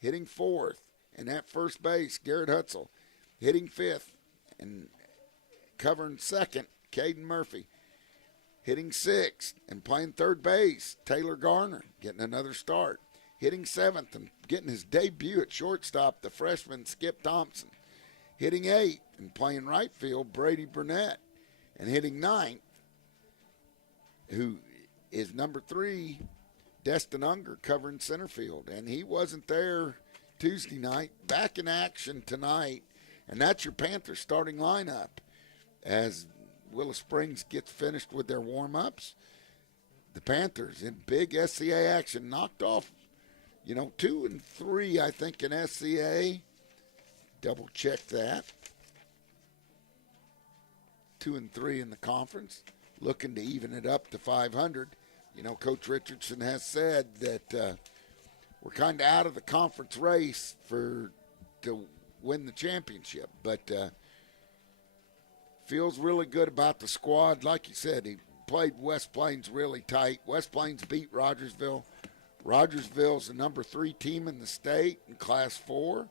hitting fourth. And at first base, Garrett Hutzel. Hitting fifth and covering second, Caden Murphy. Hitting sixth and playing third base, Taylor Garner, getting another start. Hitting seventh and getting his debut at shortstop, the freshman Skip Thompson. Hitting eighth and playing right field, Brady Burnett. And hitting ninth, who is number 3, Destin Unger, covering center field. And he wasn't there Tuesday night. Back in action tonight. And that's your Panthers starting lineup as Willow Springs gets finished with their warm-ups. The Panthers in big SCA action, knocked off, 2 and 3, I think, in SCA. Double check that. 2 and 3 in the conference, looking to even it up to 500. Coach Richardson has said that we're kind of out of the conference race to win the championship, but feels really good about the squad. Like you said, he played West Plains really tight. West Plains beat Rogersville. Rogersville's the number 3 team in the state in Class 4.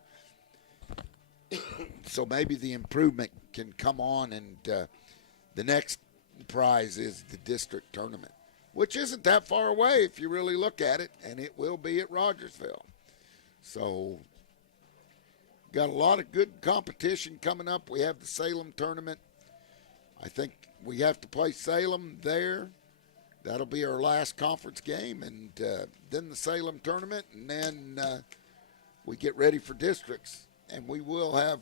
So maybe the improvement can come on, and the next prize is the district tournament, which isn't that far away if you really look at it, and it will be at Rogersville. So got a lot of good competition coming up. We have the Salem tournament. I think we have to play Salem there. That'll be our last conference game, and then the Salem tournament, and then we get ready for districts. And we will have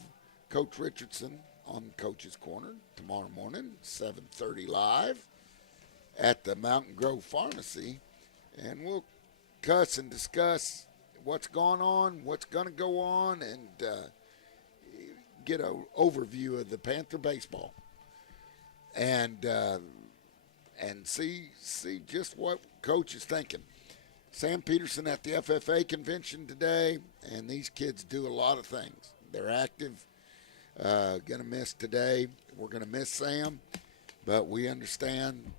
Coach Richardson on Coach's Corner tomorrow morning, 7:30 live at the Mountain Grove Pharmacy. And we'll cuss and discuss what's going on, what's going to go on, and get an overview of the Panther baseball. And see just what Coach is thinking. Sam Peterson at the FFA convention today, and these kids do a lot of things. They're active. Going to miss today. We're going to miss Sam, but we understand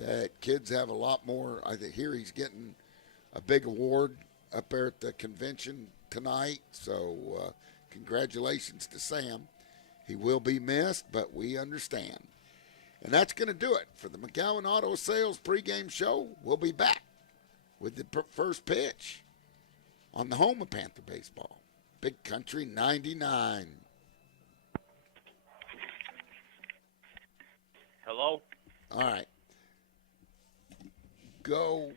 that kids have a lot more. I hear he's getting a big award up there at the convention tonight, so congratulations to Sam. He will be missed, but we understand. And that's going to do it for the McGowan Auto Sales pregame show. We'll be back with the first pitch on the home of Panther baseball, Big Country 99. Hello? All right. Go.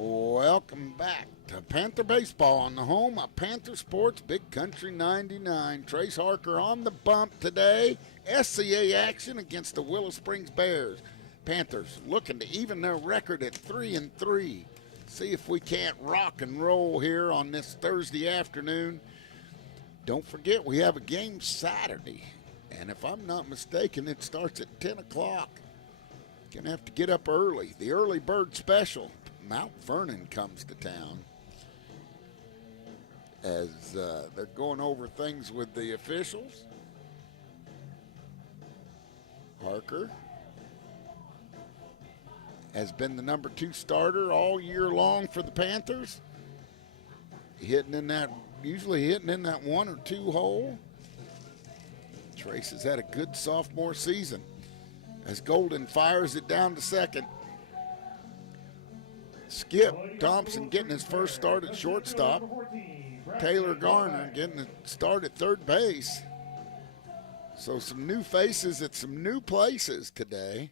Welcome back to Panther Baseball on the home of Panther Sports, Big Country 99. Trace Harker on the bump today. SCA action against the Willow Springs Bears. Panthers looking to even their record at 3-3. See if we can't rock and roll here on this Thursday afternoon. Don't forget, we have a game Saturday. And if I'm not mistaken, it starts at 10 o'clock. Gonna have to get up early. The early bird special. Mount Vernon comes to town as they're going over things with the officials. Harker has been the number 2 starter all year long for the Panthers. Usually hitting in that 1 or 2 hole. Trace has had a good sophomore season as Golden fires it down to second. Skip Thompson getting his first start at shortstop. Taylor Garner getting a start at third base. So some new faces at some new places today.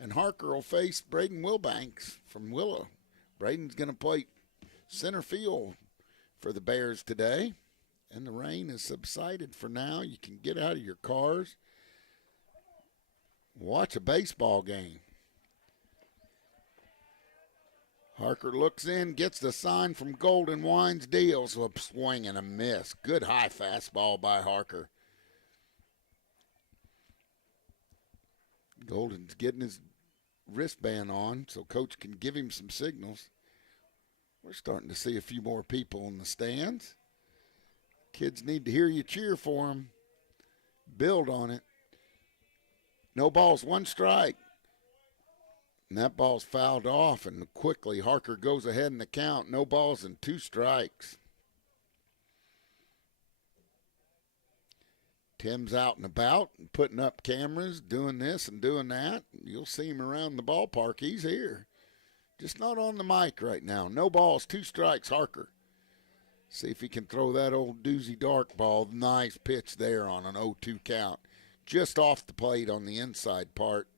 And Harker will face Braden Wilbanks from Willow. Braden's going to play center field for the Bears today. And the rain has subsided for now. You can get out of your cars, watch a baseball game. Harker looks in, gets the sign from Golden, winds, deals a swing and a miss. Good high fastball by Harker. Golden's getting his wristband on so coach can give him some signals. We're starting to see a few more people in the stands. Kids need to hear you cheer for them. Build on it. No balls, 1 strike. And that ball's fouled off, and quickly Harker goes ahead in the count. No balls and 2 strikes. Tim's out and about and putting up cameras, doing this and doing that. You'll see him around the ballpark. He's here. Just not on the mic right now. No balls, 2 strikes, Harker. See if he can throw that old doozy dark ball. Nice pitch there on an 0-2 count. Just off the plate on the inside part.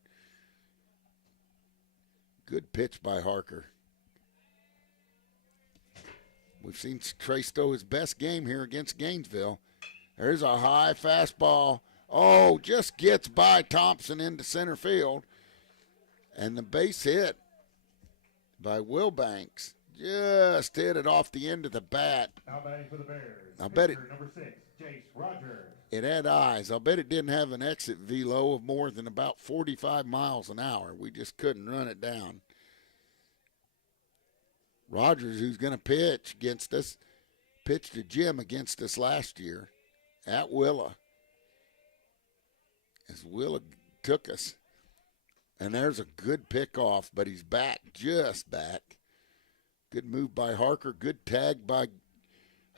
Good pitch by Harker. We've seen Trace throw his best game here against Gainesville. There's a high fastball. Oh, just gets by Thompson into center field. And the base hit by Wilbanks. Just hit it off the end of the bat. Now batting for the Bears. I bet it. Number 6, Jace Rogers. It had eyes. I'll bet it didn't have an exit velo of more than about 45 miles an hour. We just couldn't run it down. Rogers, who's going to pitch against us, pitched to Jim against us last year at Willow. As Willow took us. And there's a good pickoff, but he's back, just back. Good move by Harker. Good tag by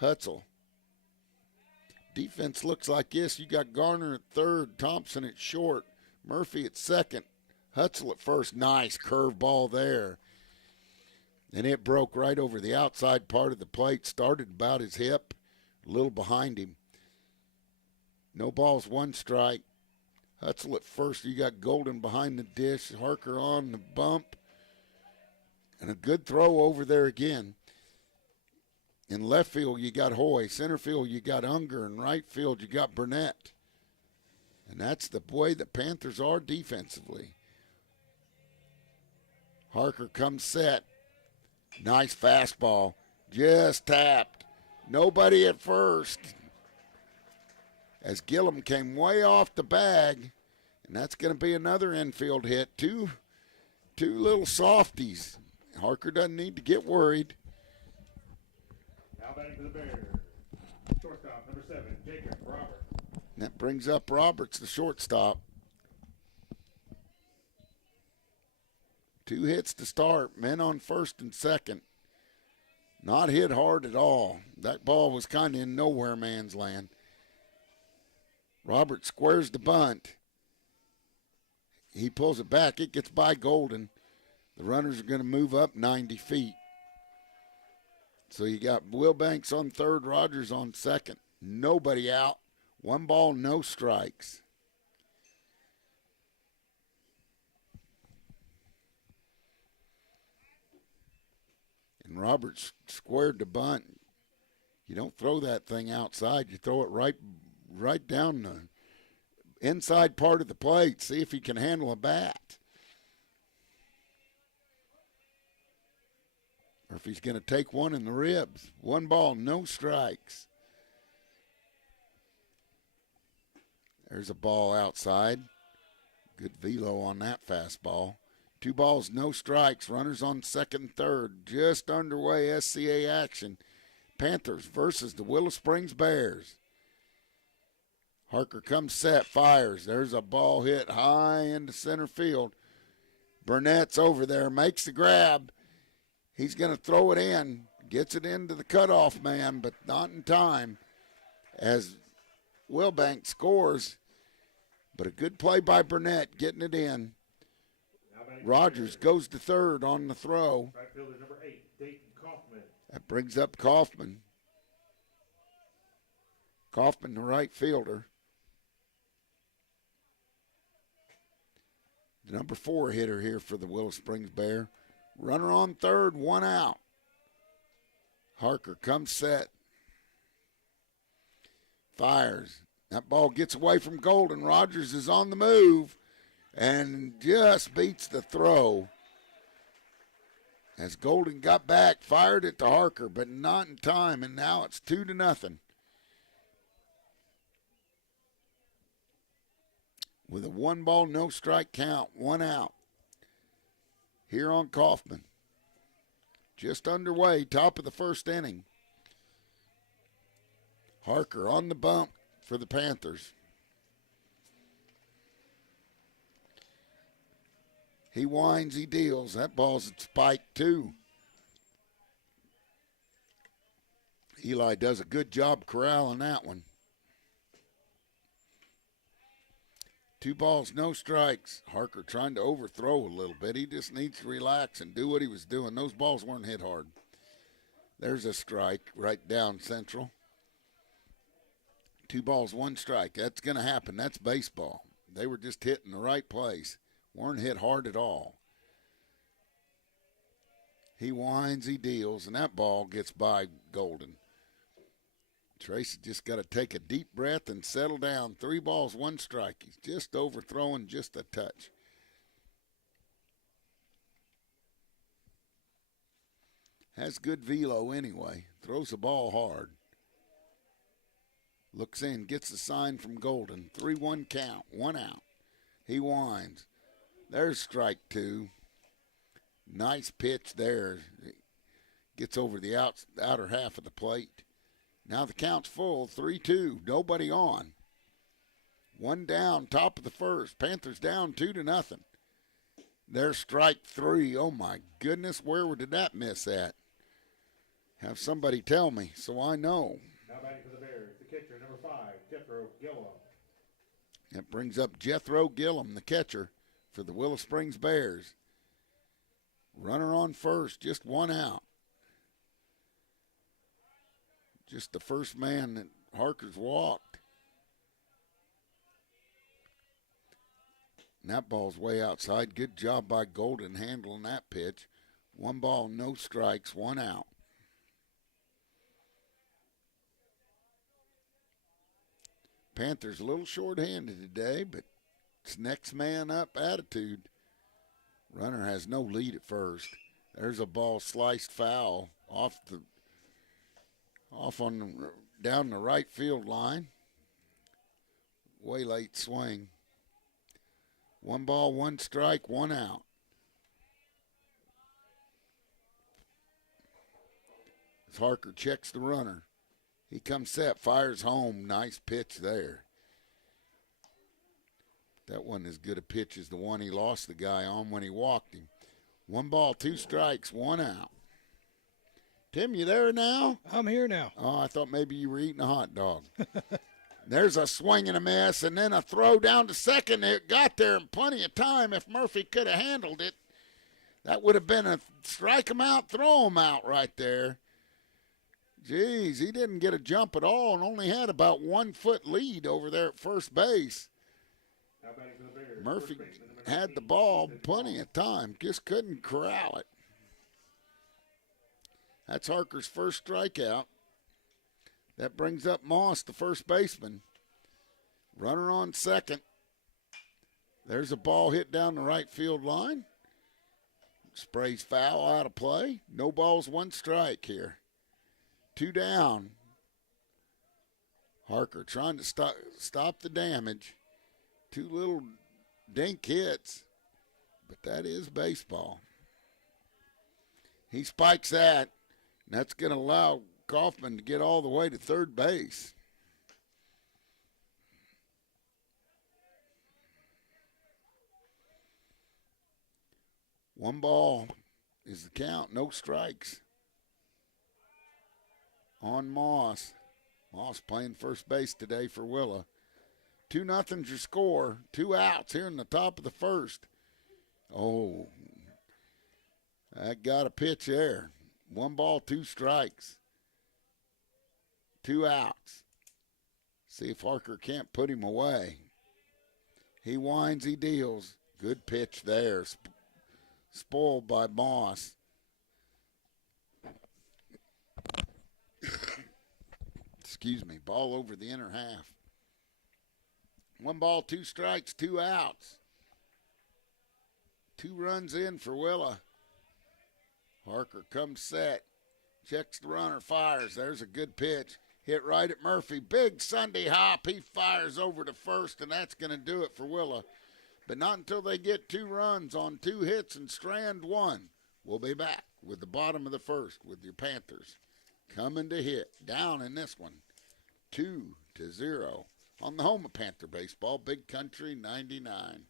Hutzel. Defense looks like this. You got Garner at third, Thompson at short, Murphy at second, Hutzel at first. Nice curveball there. And it broke right over the outside part of the plate. Started about his hip, a little behind him. No balls, 1 strike. Hutzel at first. You got Golden behind the dish. Harker on the bump. And a good throw over there again. In left field, you got Hoy. Center field, you got Unger. And right field, you got Burnett. And that's the way the Panthers are defensively. Harker comes set. Nice fastball. Just tapped. Nobody at first. As Gillum came way off the bag. And that's going to be another infield hit. Two little softies. Harker doesn't need to get worried. Now batting for the Bears. Shortstop, number 7, Jacob Robert. And that brings up Roberts, the shortstop. 2 hits to start. Men on first and second. Not hit hard at all. That ball was kind of in nowhere man's land. Robert squares the bunt. He pulls it back. It gets by Golden. The runners are going to move up 90 feet. So you got Wilbanks on third, Rogers on second. Nobody out. 1 ball, no strikes. And Roberts squared the bunt. You don't throw that thing outside. You throw it right down the inside part of the plate. See if he can handle a bat. Or if he's going to take one in the ribs. 1 ball, no strikes. There's a ball outside. Good velo on that fastball. 2 balls, no strikes. Runners on second and third. Just underway SCA action. Panthers versus the Willow Springs Bears. Harker comes set, fires. There's a ball hit high into center field. Burnett's over there, makes the grab. He's going to throw it in. Gets it into the cutoff man, but not in time as Wilbank scores. But a good play by Burnett getting it in. Rogers goes to third on the throw. Right fielder number 8, Dayton Kaufman. That brings up Kaufman. Kaufman, the right fielder. The number 4 hitter here for the Willow Springs Bear. Runner on third, 1 out. Harker comes set. Fires. That ball gets away from Golden. Rogers is on the move and just beats the throw. As Golden got back, fired it to Harker, but not in time, and now it's 2-0. With a 1 ball, no strike count, 1 out. Here on Kaufman. Just underway, top of the first inning. Harker on the bump for the Panthers. He winds, he deals. That ball's at spike 2. Eli does a good job corralling that one. 2 balls, no strikes. Harker trying to overthrow a little bit. He just needs to relax and do what he was doing. Those balls weren't hit hard. There's a strike right down central. 2 balls, 1 strike. That's going to happen. That's baseball. They were just hitting the right place. Weren't hit hard at all. He winds, he deals, and that ball gets by Golden. Tracy just got to take a deep breath and settle down. 3 balls, 1 strike. He's just overthrowing just a touch. Has good velo anyway. Throws the ball hard. Looks in, gets the sign from Golden. 3-1 count, 1 out. He winds. There's strike 2. Nice pitch there. Gets over the outer half of the plate. Now the count's full, 3-2, nobody on. 1 down, top of the first. Panthers down 2-0. There's strike 3. Oh my goodness, where did that miss at? Have somebody tell me so I know. Now batting for the Bears, the catcher, number 5, Jethro Gillum. That brings up Jethro Gillum, the catcher for the Willow Springs Bears. Runner on first, just 1 out. Just the first man that Harker's walked. And that ball's way outside. Good job by Golden handling that pitch. 1 ball, no strikes, 1 out. Panthers a little short-handed today, but it's next man up attitude. Runner has no lead at first. There's a ball sliced foul down the right field line. Way late swing. 1 ball, 1 strike, 1 out. As Harker checks the runner. He comes set, fires home. Nice pitch there. That wasn't as good a pitch as the one he lost the guy on when he walked him. 1 ball, 2 strikes, 1 out. Tim, you there now? I'm here now. Oh, I thought maybe you were eating a hot dog. There's a swing and a miss, and then a throw down to second. It got there in plenty of time. If Murphy could have handled it, that would have been a strike him out, throw him out right there. Geez, he didn't get a jump at all and only had about 1 foot lead over there at first base. Murphy had the ball plenty of time, just couldn't corral it. That's Harker's first strikeout. That brings up Moss, the first baseman. Runner on second. There's a ball hit down the right field line. Sprays foul, out of play. No balls, one strike here. 2 down. Harker trying to stop the damage. 2 little dink hits, but that is baseball. He spikes that, and that's going to allow Kaufman to get all the way to third base. One ball is the count, no strikes on Moss. Moss playing first base today for Willow. 2-0's your score. 2 outs here in the top of the first. Oh, that got a pitch there. 1 ball, 2 strikes. 2 outs. See if Harker can't put him away. He winds, he deals. Good pitch there. Spoiled by Moss. Excuse me. Ball over the inner half. 1 ball, 2 strikes, 2 outs. 2 runs in for Willow. Harker comes set. Checks the runner, fires. There's a good pitch. Hit right at Murphy. Big Sunday hop. He fires over to first, and that's going to do it for Willow. But not until they get 2 runs on 2 hits and strand 1. We'll be back with the bottom of the first with your Panthers coming to hit. Down in this one, 2-0. On the home of Panther baseball, Big Country 99.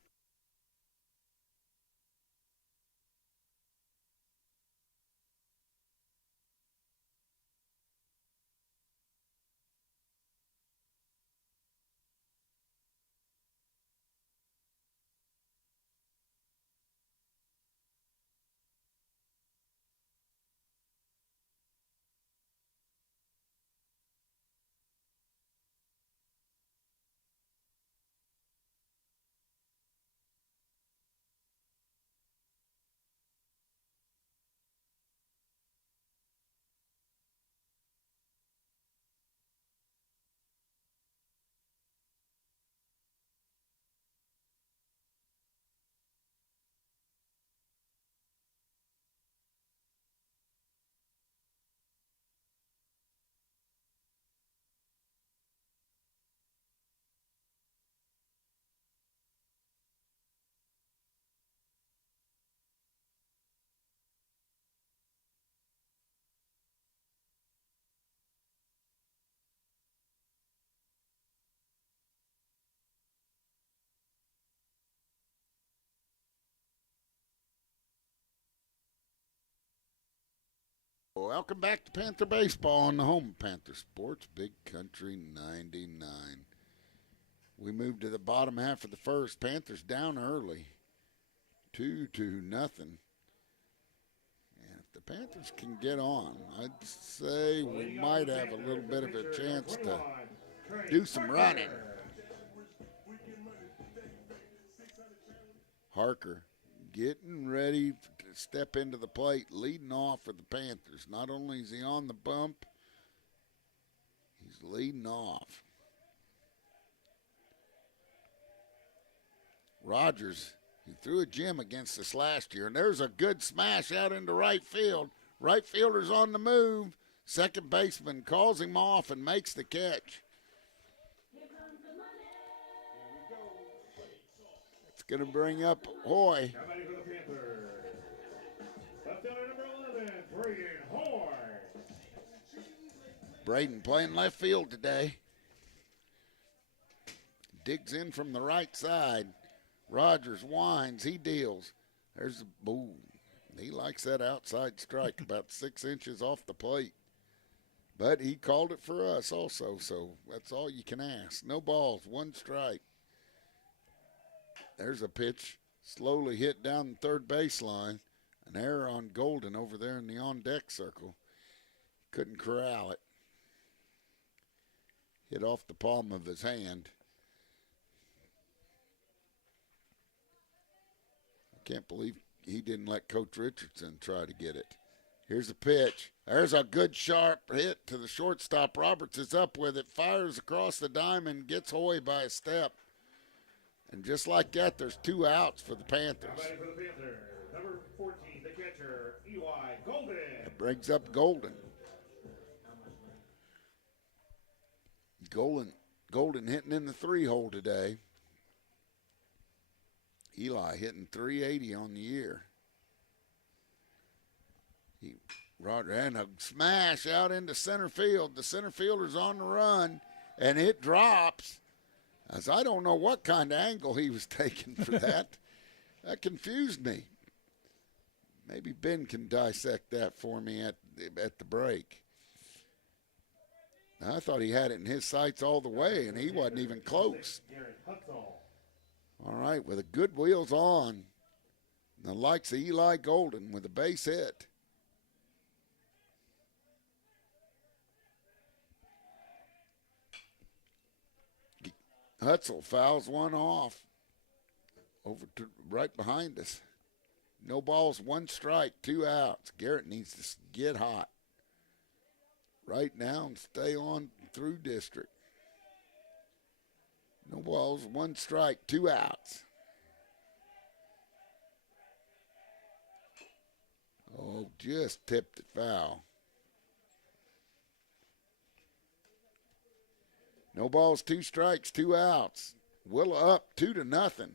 Welcome back to Panther Baseball on the home of Panther Sports, Big Country 99. We moved to the bottom half of the first. Panthers down early, 2-0. And if the Panthers can get on, I'd say we might have a little bit of a chance to do some running. Harker getting ready to step into the plate, leading off for the Panthers. Not only is he on the bump, he's leading off. Rogers, he threw a gem against us last year, and there's a good smash out into right field. Right fielder's on the move. Second baseman calls him off and makes the catch. It's going to bring up Hoy. Braden playing left field today. Digs in from the right side. Rogers winds. He deals. There's the boom. He likes that outside strike about 6 inches off the plate. But he called it for us also, so that's all you can ask. No balls, 1 strike. There's a pitch slowly hit down the third baseline. An error on Golden over there in the on-deck circle. Couldn't corral it. Hit off the palm of his hand. I can't believe he didn't let Coach Richardson try to get it. Here's a pitch. There's a good sharp hit to the shortstop. Roberts is up with it, fires across the diamond, gets Hoy by a step. And just like that, there's 2 outs for the Panthers. Batting for the Panthers, number 14, the catcher, Eli Golden. That brings up Golden. Golden hitting in the 3-hole today. Eli hitting 380 on the year. Roger and a smash out into center field. The center fielder's on the run, and it drops. As I don't know what kind of angle he was taking for that. That confused me. Maybe Ben can dissect that for me at the break. I thought he had it in his sights all the way, and he wasn't even close. All right, with the good wheels on, the likes of Eli Golden with a base hit. Hutzel fouls one off over to right behind us. No balls, 1 strike, 2 outs. Garrett needs to get hot right now and stay on through district. No balls, 1 strike, 2 outs. Oh, just tipped it foul. No balls, 2 strikes, 2 outs. Willow up 2-0.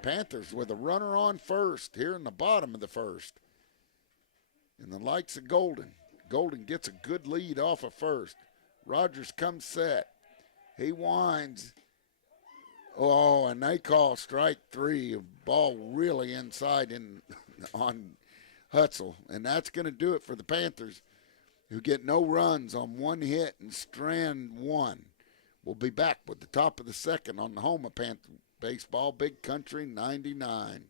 Panthers with a runner on first here in the bottom of the first. And the likes of Golden. Golden gets a good lead off of first. Rogers comes set. He winds. Oh, and they call strike 3. A ball really inside on Hutzel. And that's going to do it for the Panthers, who get no runs on 1 hit and strand 1. We'll be back with the top of the second on the home of Panther Baseball, Big Country 99.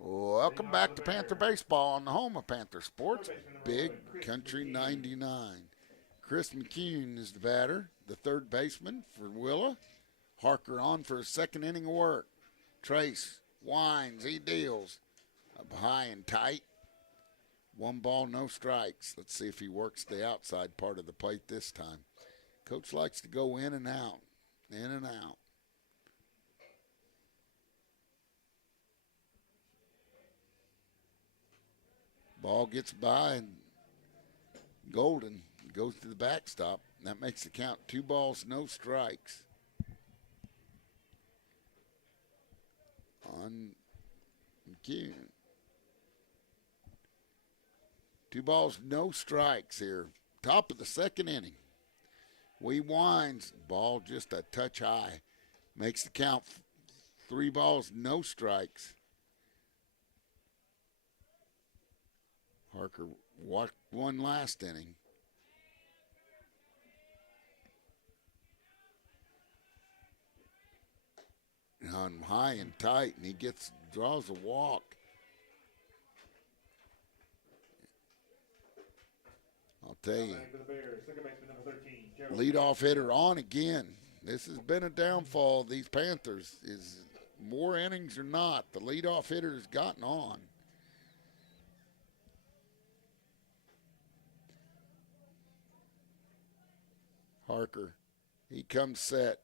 Welcome back to Panther Baseball on the home of Panther Sports, Big Country 99. Chris McCune is the batter, the third baseman for Willow. Harker on for his second inning of work. Trace winds, he deals up high and tight. 1 ball, no strikes. Let's see if he works the outside part of the plate this time. Coach likes to go in and out, in and out. Ball gets by, and Golden goes to the backstop. That makes the count 2 balls, no strikes. On McCune. 2 balls, no strikes here. Top of the second inning. We winds. Ball just a touch high. Makes the count 3 balls, no strikes. Harker walked 1 last inning. on high and tight, and he draws a walk. I'll tell you, For the Bears, second baseman number 13, Gerald. leadoff hitter on again. This has been a downfall of these Panthers. Is more innings or not, the leadoff hitter has gotten on. Harker, he comes set.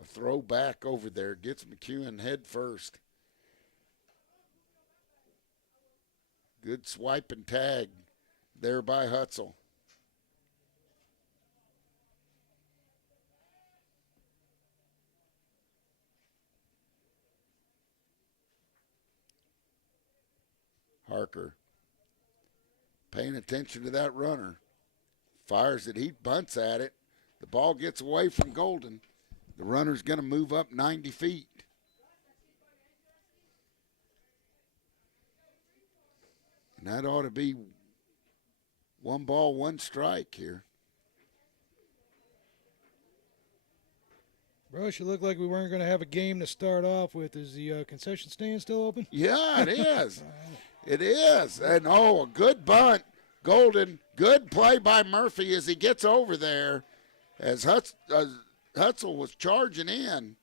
A throw back over there, gets McEwen head first. Good swipe and tag there by Hutzel. Harker paying attention to that runner. Fires it, he bunts at it. The ball gets away from Golden. The runner's going to move up 90 feet. And that ought to be 1 ball, 1 strike here. Brush, it looked like we weren't going to have a game to start off with. Is the concession stand still open? Yeah, it is. It is. And, a good bunt. Golden, good play by Murphy as he gets over there. As Hutzel was charging in,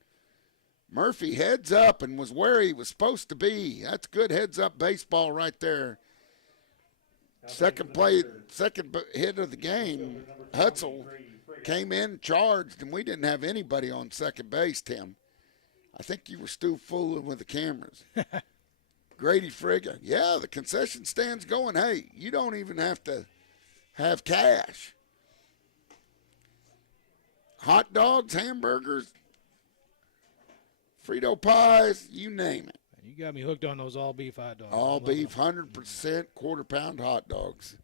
Murphy heads up and was where he was supposed to be. That's good heads-up baseball right there. Second hit of the game, Hutzel came in, charged, and we didn't have anybody on second base, Tim. I think you were still fooling with the cameras. Grady Frigga, yeah, the concession stand's going, hey, you don't even have to have cash. Hot dogs, hamburgers, Frito pies, you name it. You got me hooked on those all beef hot dogs. All beef, 100% quarter-pound hot dogs.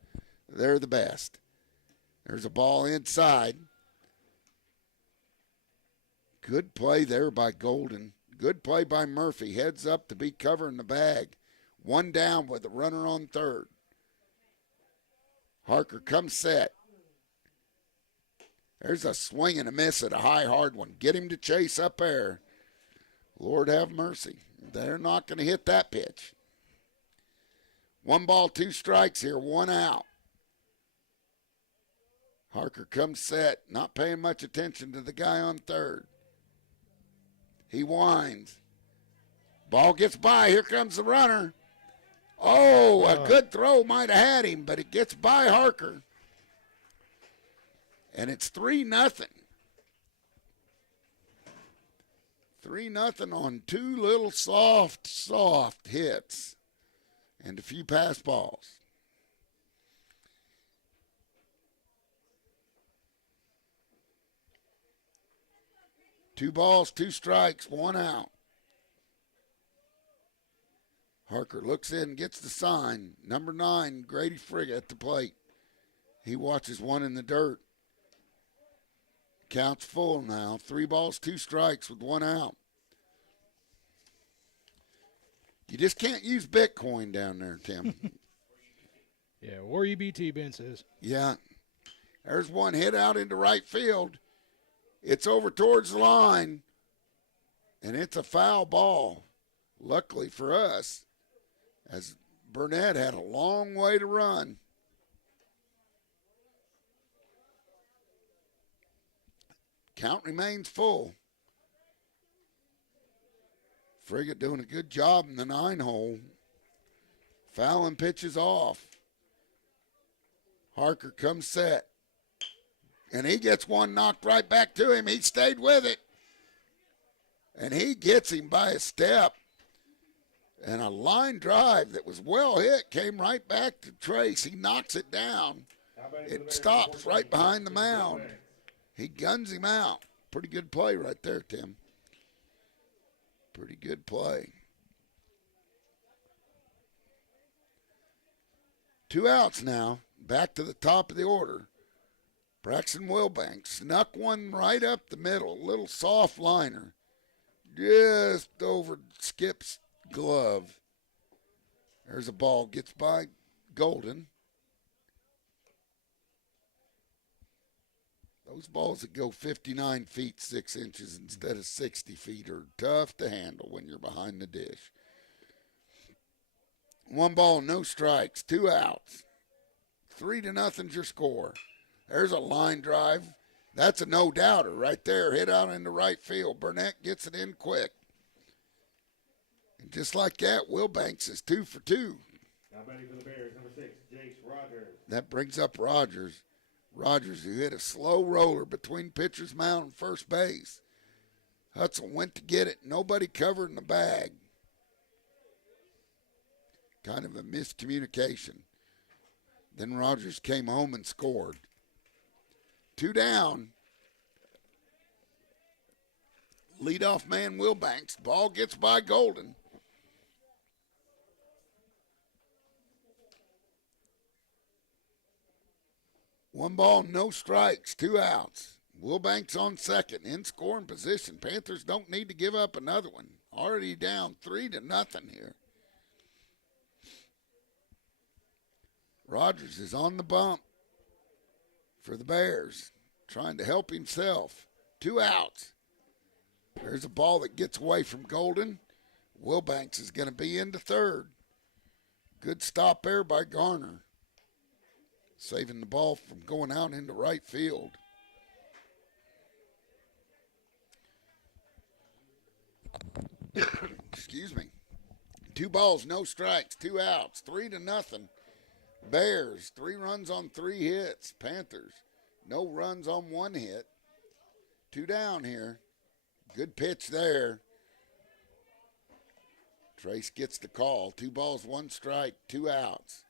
They're the best. There's a ball inside. Good play there by Golden. Good play by Murphy. Heads up to be covering the bag. 1 down with a runner on third. Harker comes set. There's a swing and a miss at a high, hard one. Get him to chase up there. Lord have mercy. They're not going to hit that pitch. 1 ball, 2 strikes here, 1 out. Harker comes set, not paying much attention to the guy on third. He winds. Ball gets by. Here comes the runner. Oh, a good throw might have had him, but it gets by Harker. And it's 3-0. 3-0 on 2 little soft hits and a few pass balls. Two balls, 2 strikes, 1 out. Harker looks in, gets the sign. Number 9, Grady Frigga at the plate. He watches 1 in the dirt. Count's full now. 3 balls, 2 strikes with 1 out. You just can't use Bitcoin down there, Tim. Yeah, or EBT, Ben says. Yeah. There's 1 hit out into right field. It's over towards the line, and it's a foul ball. Luckily for us, as Burnett had a long way to run. Count remains full. Frigga doing a good job in the 9-hole. Fouling pitches off. Harker comes set. And he gets 1 knocked right back to him. He stayed with it. And he gets him by a step. And a line drive that was well hit came right back to Trace. He knocks it down. It stops right behind the mound. He guns him out. Pretty good play right there, Tim. Pretty good play. 2 outs now. Back to the top of the order. Braxton Wilbanks snuck 1 right up the middle. Little soft liner. Just over Skip's glove. There's a ball. Gets by Those balls that go 59 feet 6 inches instead of 60 feet are tough to handle when you're behind the dish. 1 ball, no strikes, 2 outs. 3-0's your score. There's a line drive. That's a no-doubter right there. Hit out into right field. Burnett gets it in quick. And just like that, Wilbanks is 2 for 2. Now batting for the Bears, number 6, Jace Rogers. That brings up Rogers. Rogers, who hit a slow roller between pitcher's mound and first base. Hudson went to get it. Nobody covered in the bag. Kind of a miscommunication. Then Rogers came home and scored. 2 down. Leadoff man Wilbanks. Ball gets by Golden. One ball, no strikes, 2 outs. Wilbanks on second, in scoring position. Panthers don't need to give up another one. Already down 3-0 here. Rogers is on the bump for the Bears, trying to help himself. 2 outs. There's a ball that gets away from Golden. Wilbanks is going to be into third. Good stop there by Garner, saving the ball from going out into right field. Excuse me. 2 balls, no strikes, 2 outs, 3-0. Bears, 3 runs on 3 hits. Panthers, no runs on 1 hit. 2 down here. Good pitch there. Trace gets the call. 2 balls, 1 strike, 2 outs.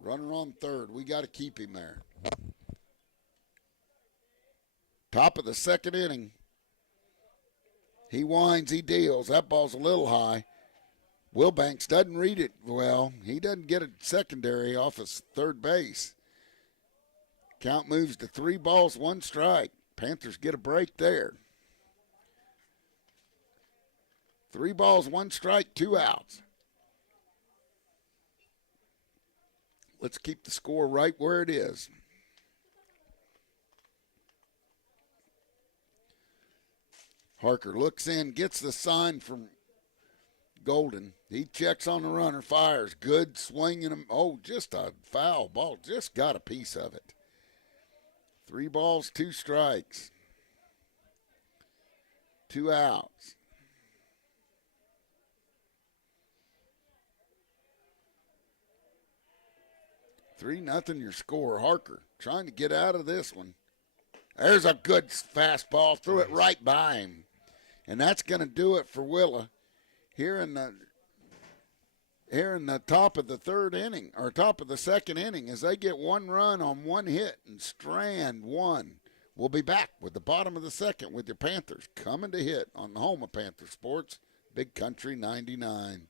Runner on third. We got to keep him there. Top of the second inning. He winds, he deals. That ball's a little high. Wilbanks doesn't read it well. He doesn't get a secondary off his third base. Count moves to 3 balls, 1 strike. Panthers get a break there. 3 balls, 1 strike, 2 outs. Let's keep the score right where it is. Harker looks in, gets the sign from Golden. He checks on the runner, fires. Good swing in him. Oh, just a foul ball. Just got a piece of it. 3 balls, 2 strikes. 2 outs. 3-0 your score. Harker trying to get out of this one. There's a good fastball. Threw it right by him. And that's going to do it for Willow here in the top of the third inning, or top of the second inning, as they get 1 run on 1 hit and strand 1. We'll be back with the bottom of the second with your Panthers coming to hit on the home of Panther Sports, Big Country 99.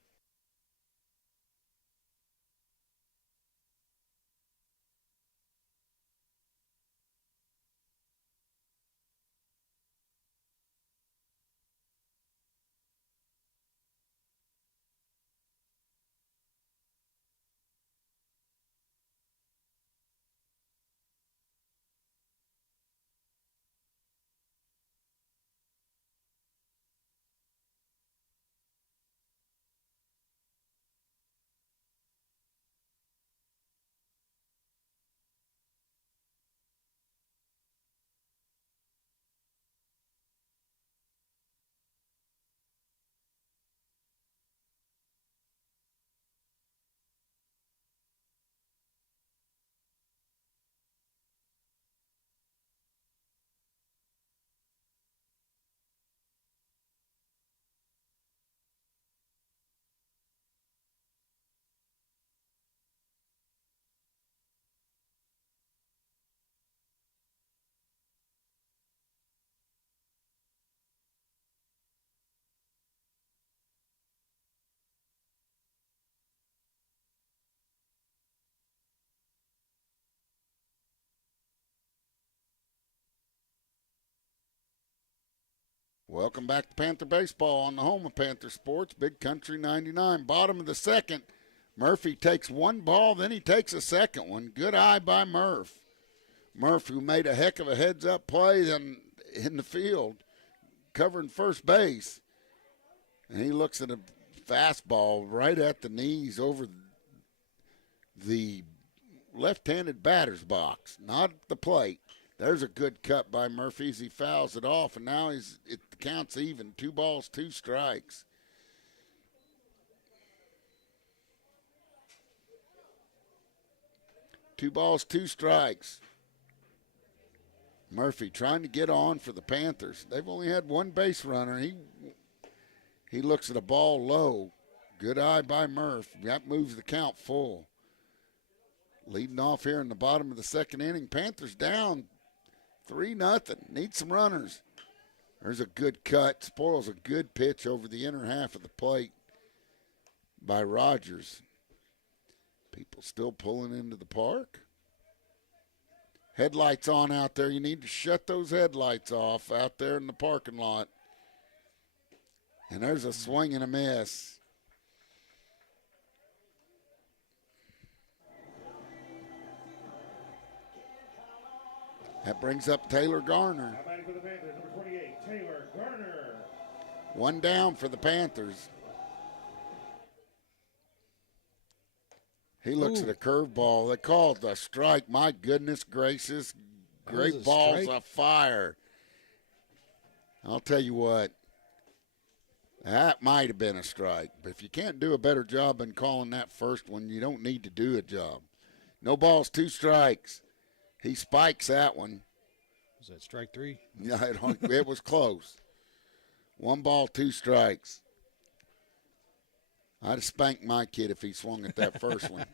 Welcome back to Panther Baseball on the home of Panther Sports, Big Country 99. Bottom of the second, Murphy takes 1 ball, then he takes a second one. Good eye by Murph. Murphy, who made a heck of a heads-up play then in the field, covering first base. And he looks at a fastball right at the knees over the left-handed batter's box, not the plate. There's a good cut by Murphy as he fouls it off, and now it counts even. 2 balls, 2 strikes. Two balls, 2 strikes. Murphy trying to get on for the Panthers. They've only had 1 base runner. He looks at a ball low. Good eye by Murph. That moves the count full. Leading off here in the bottom of the 2nd inning. Panthers down 3-0. Need some runners. There's a good cut. Spoils a good pitch over the inner half of the plate by Rogers. People still pulling into the park. Headlights on out there. You need to shut those headlights off out there in the parking lot. And there's a swing and a miss. That brings up Taylor Garner. Now batting for the Panthers, number 28, Taylor Garner. 1 down for the Panthers. He looks at a curveball. They called a strike. My goodness gracious. Great balls of fire. I'll tell you what. That might have been a strike. But if you can't do a better job than calling that first one, you don't need to do a job. No balls, 2 strikes. He spikes that one. Was that strike 3? Yeah, it was close. 1 ball, 2 strikes. I'd have spanked my kid if he swung at that first one.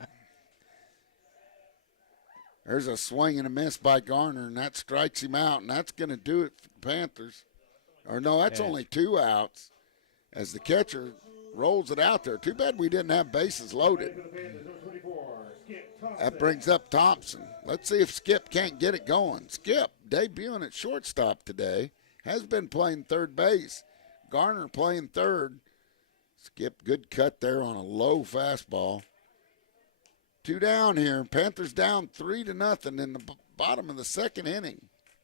There's a swing and a miss by Garner, and that strikes him out, and that's going to do it for the Panthers. Or no, that's only 2 outs as the catcher rolls it out there. Too bad we didn't have bases loaded. That brings up Thompson. Let's see if Skip can't get it going. Skip, debuting at shortstop today, has been playing third base. Garner playing third. Skip, good cut there on a low fastball. 2 down here. Panthers down 3-0 in the bottom of the 2nd inning.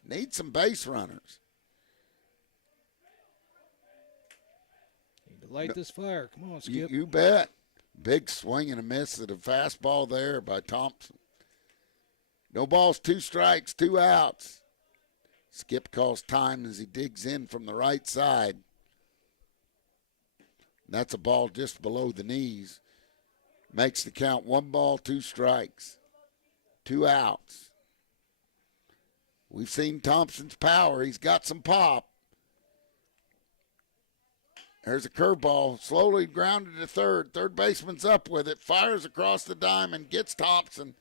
Need some base runners. Need to light this fire. Come on, Skip. You bet. Big swing and a miss at a fastball there by Thompson. No balls, 2 strikes, 2 outs. Skip calls time as he digs in from the right side. That's a ball just below the knees. Makes the count 1 ball, 2 strikes, 2 outs. We've seen Thompson's power. He's got some pop. There's a curveball, slowly grounded to third. Third baseman's up with it, fires across the diamond, gets Thompson.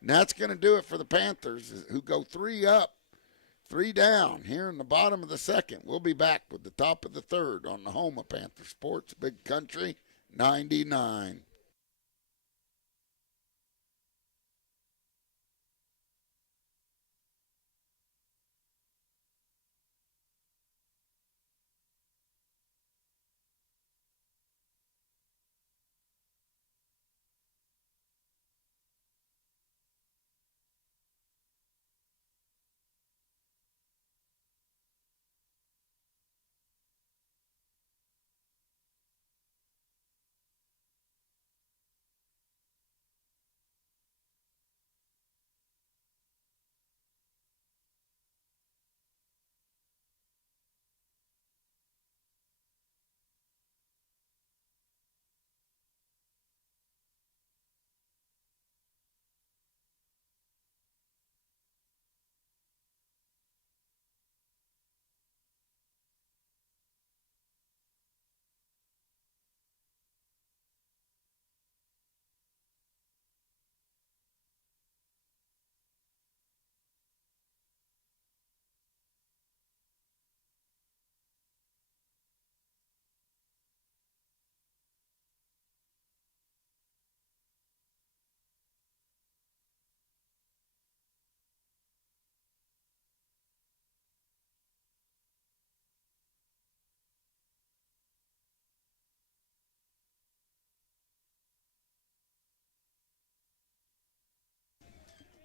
And that's going to do it for the Panthers, who go 3 up, 3 down here in the bottom of the 2nd. We'll be back with the top of the 3rd on the home of Panther Sports, Big Country 99.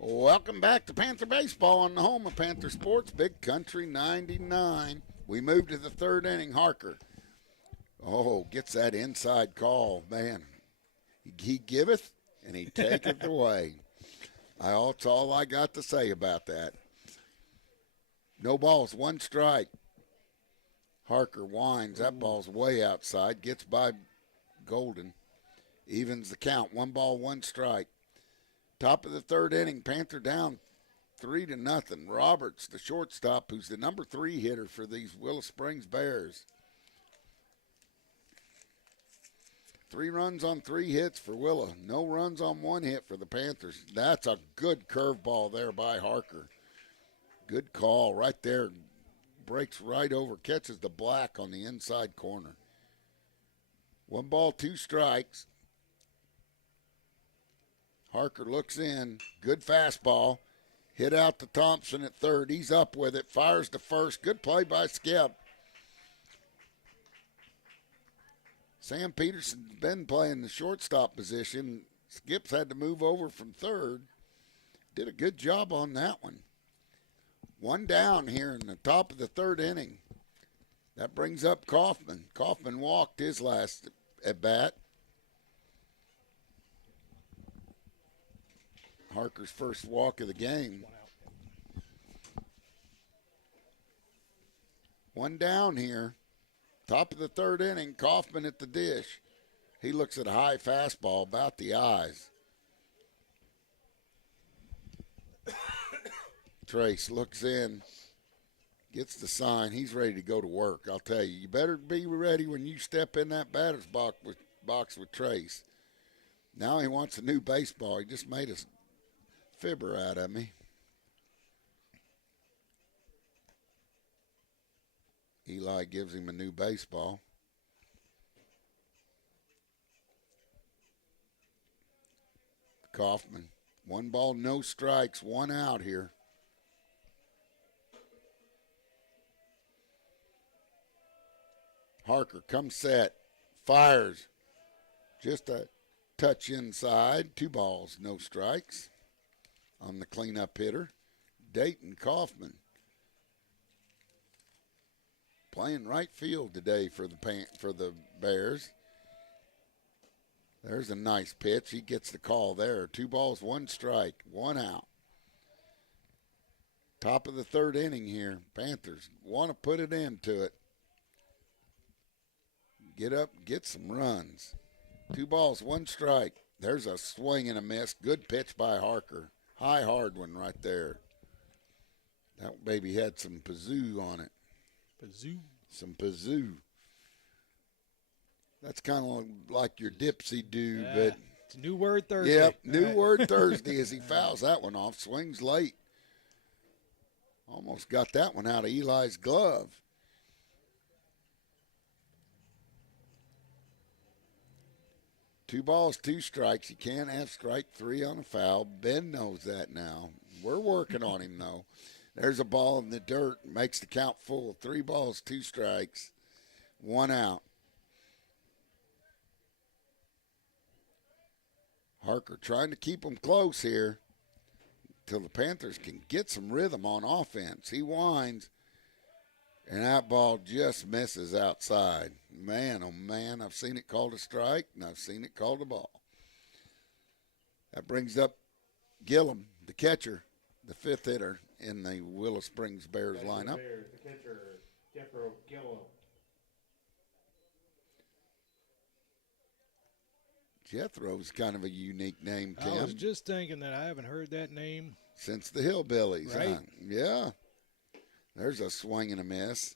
Welcome back to Panther Baseball on the home of Panther Sports, Big Country 99. We move to the third inning. Harker, gets that inside call. Man, he giveth and he taketh away. That's all I got to say about that. No balls, one strike. Harker winds. That ball's way outside. Gets by Golden. Evens the count. 1 ball, 1 strike. Top of the third inning, Panther down 3-0. Roberts, the shortstop, who's the number 3 hitter for these Willow Springs Bears. 3 runs on 3 hits for Willow. No runs on 1 hit for the Panthers. That's a good curveball there by Harker. Good call right there. Breaks right over, catches the black on the inside corner. 1 ball, 2 strikes. Harker looks in. Good fastball. Hit out to Thompson at third. He's up with it. Fires to first. Good play by Skip. Sam Peterson's been playing the shortstop position. Skip's had to move over from third. Did a good job on that one. 1 down here in the top of the third inning. That brings up Kaufman. Kaufman walked his last at bat. Harker's first walk of the game. 1 down here. Top of the third inning, Kaufman at the dish. He looks at a high fastball about the eyes. Trace looks in, gets the sign. He's ready to go to work. I'll tell you, you better be ready when you step in that batter's box with Trace. Now he wants a new baseball. He just made a fibber out of me. Eli gives him a new baseball. Kaufman, 1 ball, no strikes, 1 out here. Harker comes set, fires, just a touch inside, 2 balls, no strikes on the cleanup hitter, Dayton Kaufman. Playing right field today for the Bears. There's a nice pitch. He gets the call there. 2 balls, 1 strike, 1 out. Top of the third inning here. Panthers want to put it into it. Get up, get some runs. 2 balls, 1 strike. There's a swing and a miss. Good pitch by Harker. High, hard one right there. That baby had some pazoo on it. Some pazoo. That's kind of like your dipsy do, but it's a new word Thursday. Yep, new word Thursday as he fouls that one off. Swings late. Almost got that one out of Eli's glove. Two balls, 2 strikes. You can't have strike 3 on a foul. Ben knows that now. We're working on him, though. There's a ball in the dirt. Makes the count full. 3 balls, 2 strikes. 1 out. Harker trying to keep them close here until the Panthers can get some rhythm on offense. He winds, and that ball just misses outside. Man, oh man, I've seen it called a strike, and I've seen it called a ball. That brings up Gillum, the catcher, the 5th hitter in the Willow Springs Bears lineup. Bears, the catcher, Jethro Gillow. Jethro's kind of a unique name, Tim. I was just thinking that. I haven't heard that name Since the Hillbillies, right? huh? Yeah. There's a swing and a miss.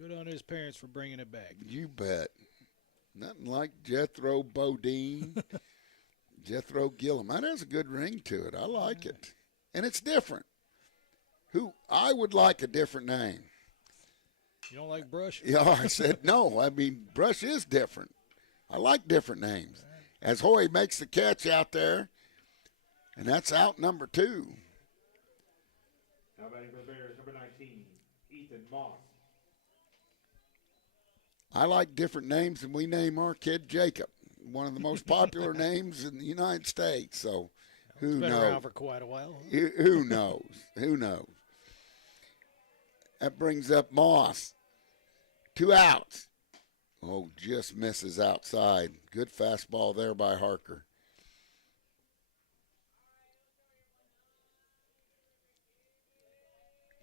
Good on his parents for bringing it back. You bet. Nothing like Jethro Bodine. Jethro Gillum. That has a good ring to it. I like it. And it's different. I would like a different name. You don't like Brush? Yeah, I said no. I mean, Brush is different. I like different names. As Hoy makes the catch out there, and that's out number 2. Now batting for the Bears, number 19, Ethan Moss. I like different names than we name our kid Jacob, one of the most popular names in the United States. So Who It's been knows? around for quite a while. Who knows? Who knows? That brings up Moss. 2 outs. Oh, just misses outside. Good fastball there by Harker.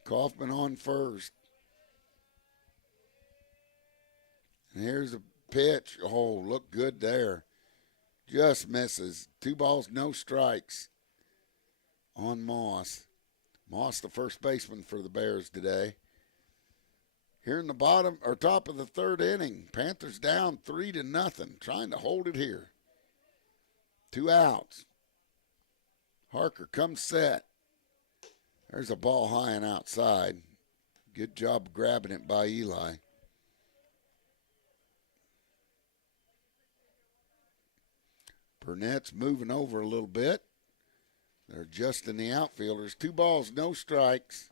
Kaufman on first. And here's a pitch. Oh, look good there. Just misses. 2 balls, no strikes on Moss. Moss, the first baseman for the Bears today. Here in the bottom or top of the 3rd inning, Panthers down 3-0, trying to hold it here. 2 outs. Harker comes set. There's a ball high and outside. Good job grabbing it by Eli. Burnett's moving over a little bit. They're adjusting the outfielders. 2 balls, no strikes.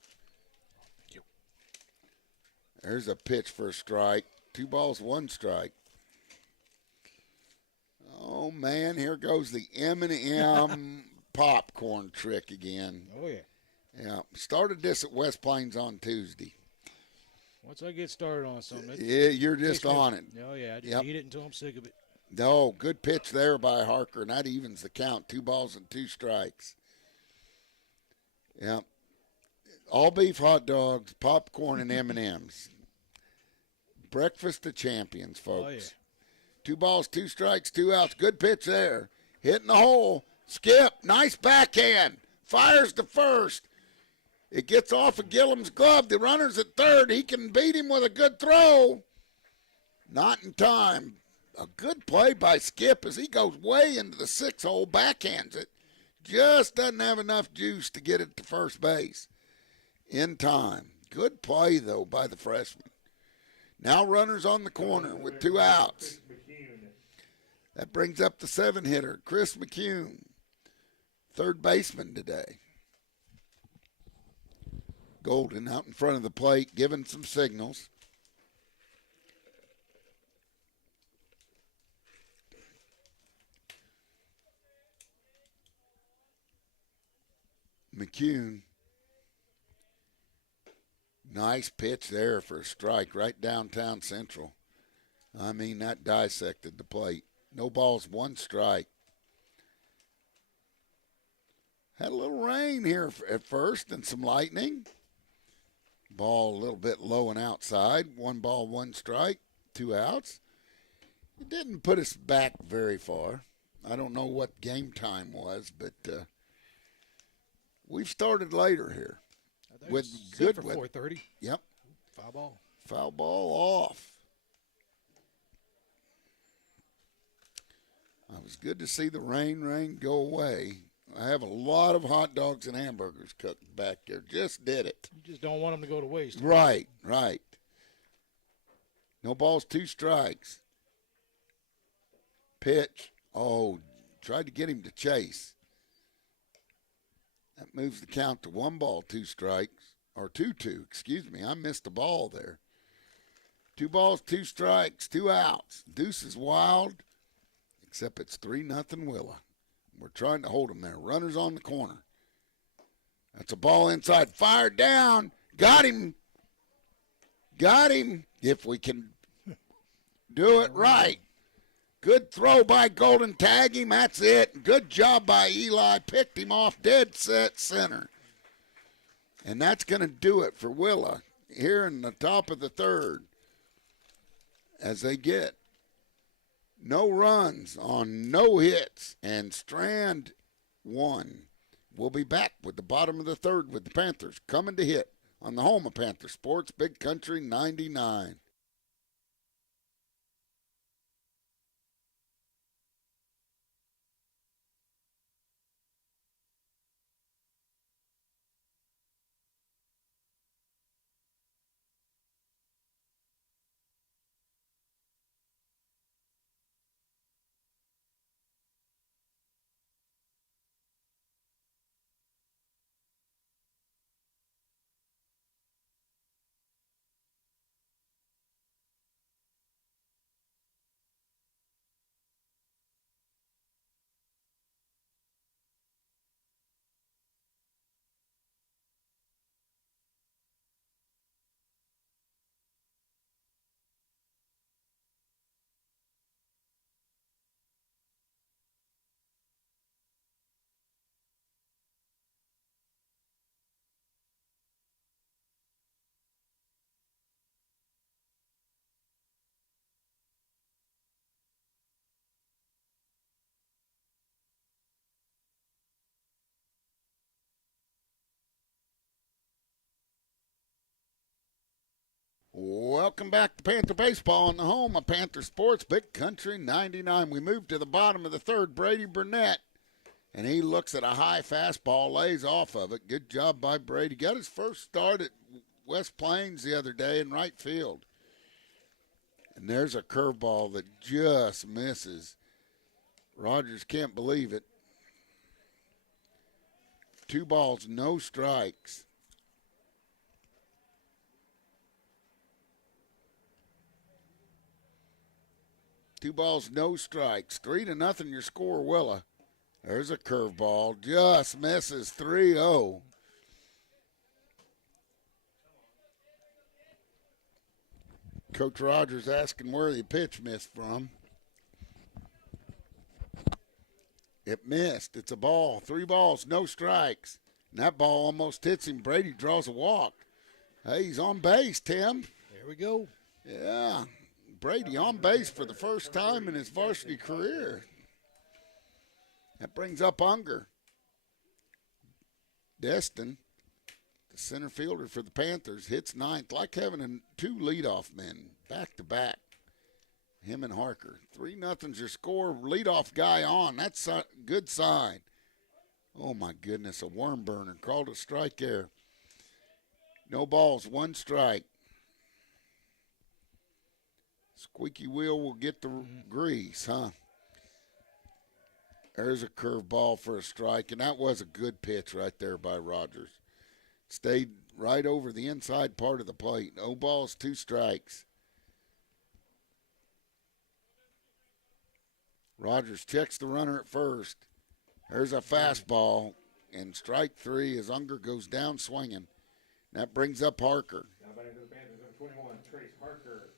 There's a pitch for a strike. 2 balls, 1 strike. Oh, man, here goes the M&M popcorn trick again. Oh, yeah. Yeah, started this at West Plains on Tuesday. Once I get started on something, Yeah, you're just on it. Oh, yeah. I just eat it until I'm sick of it. No, good pitch there by Harker, and that evens the count. 2 balls and 2 strikes. Yeah. All beef hot dogs, popcorn, and M&Ms. Breakfast of champions, folks. Oh, yeah. 2 balls, 2 strikes, 2 outs. Good pitch there. Hitting the hole. Skip. Nice backhand. Fires to first. It gets off of Gillum's glove. The runner's at third. He can beat him with a good throw. Not in time. A good play by Skip as he goes way into the 6th hole, backhands it. Just doesn't have enough juice to get it to first base in time. Good play, though, by the freshman. Now runners on the corner with 2 outs. That brings up the 7-hitter, Chris McCune, 3rd baseman today. Golden out in front of the plate, giving some signals. McCune. Nice pitch there for a strike right downtown Central. I mean, that dissected the plate. No balls, 1 strike. Had a little rain here at first and some lightning. Ball a little bit low and outside. 1 ball, 1 strike, 2 outs. It didn't put us back very far. I don't know what game time was, but we've started later here. With good for with 4:30. Yep. Foul ball. Foul ball off. It was good to see the rain go away. I have a lot of hot dogs and hamburgers cooked back there. Just did it. You just don't want them to go to waste. Right. No balls, 2 strikes. Pitch. Oh, tried to get him to chase. That moves the count to 1 ball, 2 strikes. Or 2-2, excuse me. I missed a ball there. 2 balls, 2 strikes, 2 outs. Deuce is wild, except it's 3-0 Willow. We're trying to hold him there. Runners on the corner. That's a ball inside. Fired down. Got him. If we can do it right. Good throw by Golden. Tag him. That's it. Good job by Eli. Picked him off dead set center. And that's going to do it for Willow here in the top of the 3rd as they get no runs on no hits and strand 1. We'll be back with the bottom of the 3rd with the Panthers coming to hit on the home of Panther Sports, Big Country 99. Welcome back to Panther Baseball on the home of Panther Sports, Big Country 99. We move to the bottom of the third. Brady Burnett, and he looks at a high fastball, lays off of it. Good job by Brady. Got his first start at West Plains the other day in right field. And there's a curveball that just misses. Rogers can't believe it. 2 balls, no strikes. Two balls, no strikes. 3-0 your score, Willow. There's a curveball. Just misses. 3-0. Coach Rogers asking where the pitch missed from. It missed. It's a ball. 3 balls, no strikes. And that ball almost hits him. Brady draws a walk. Hey, he's on base, Tim. There we go. Yeah. Brady on base for the first time in his varsity career. That brings up Unger. Destin, the center fielder for the Panthers, hits ninth. Like having 2 leadoff men back to back. Him and Harker. 3-0's your score. Leadoff guy on. That's a good sign. Oh, my goodness. A worm burner. Called a strike there. No balls. 1 strike. Squeaky wheel will get the grease, huh? There's a curveball for a strike, and that was a good pitch right there by Rogers. Stayed right over the inside part of the plate. No balls, 2 strikes. Rogers checks the runner at first. There's a fastball, and strike 3 as Unger goes down swinging. That brings up Harker. Now batting for the Panthers, number 21, Trace Harker.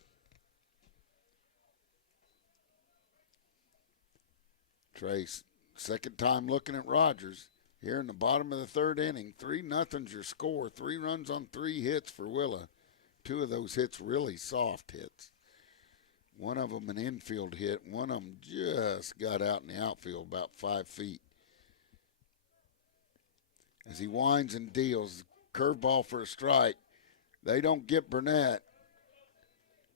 Trace, second time looking at Rogers here in the bottom of the third inning. 3-0's your score. 3 runs on 3 hits for Willow. 2 of those hits really soft hits. One of them an infield hit. One of them just got out in the outfield about 5 feet. As he winds and deals, curveball for a strike. They don't get Burnett.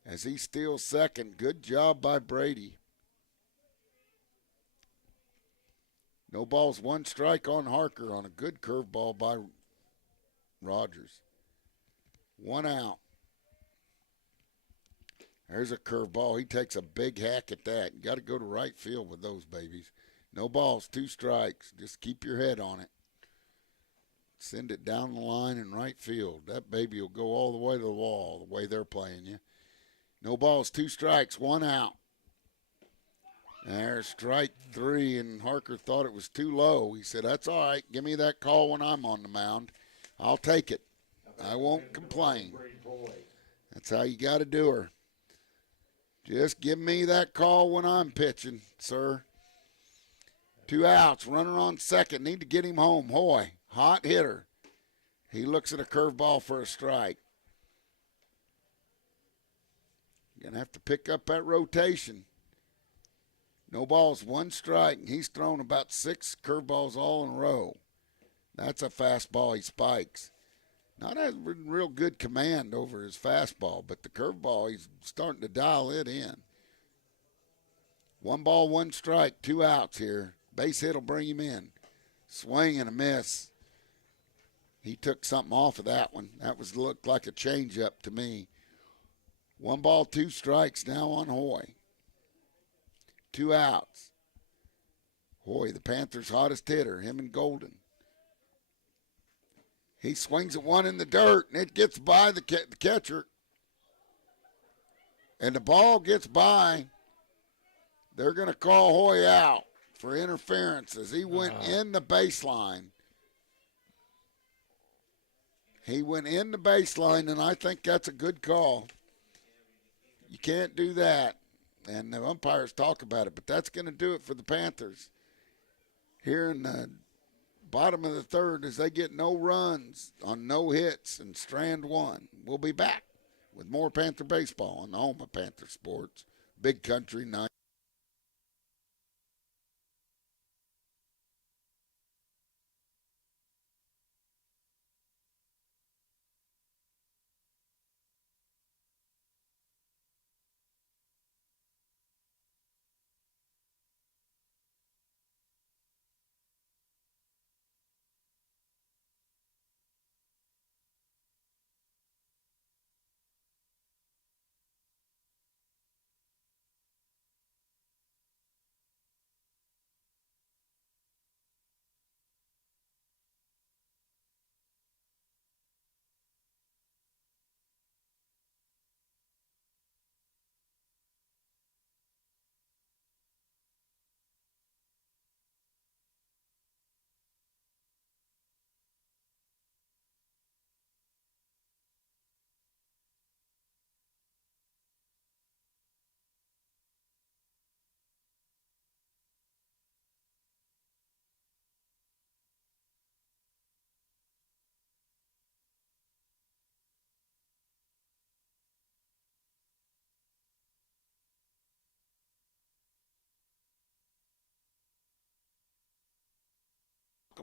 As he steals second. Good job by Brady. No balls, 1 strike on Harker on a good curveball by Rogers. 1 out. There's a curveball. He takes a big hack at that. You got to go to right field with those babies. No balls, 2 strikes. Just keep your head on it. Send it down the line in right field. That baby will go all the way to the wall, the way they're playing you. No balls, 2 strikes, 1 out. There's strike 3, and Harker thought it was too low. He said, that's all right. Give me that call when I'm on the mound. I'll take it. I won't complain. That's how you got to do her. Just give me that call when I'm pitching, sir. 2 outs. Runner on second. Need to get him home. Hoy, hot hitter. He looks at a curveball for a strike. You're going to have to pick up that rotation. No balls, 1 strike, and he's thrown about 6 curveballs all in a row. That's a fastball he spikes. Not a real good command over his fastball, but the curveball, he's starting to dial it in. 1 ball, 1 strike, 2 outs here. Base hit will bring him in. Swing and a miss. He took something off of that one. That looked like a changeup to me. 1 ball, 2 strikes now on Hoy. 2 outs. Hoy, the Panthers' hottest hitter, him and Golden. He swings at one in the dirt, and it gets by the catcher. And the ball gets by. They're going to call Hoy out for interference as he went in the baseline. He went in the baseline, and I think that's a good call. You can't do that. And the umpires talk about it, but that's going to do it for the Panthers. Here in the bottom of the third as they get no runs on no hits and strand 1. We'll be back with more Panther baseball on the home of Panther Sports, Big Country 9.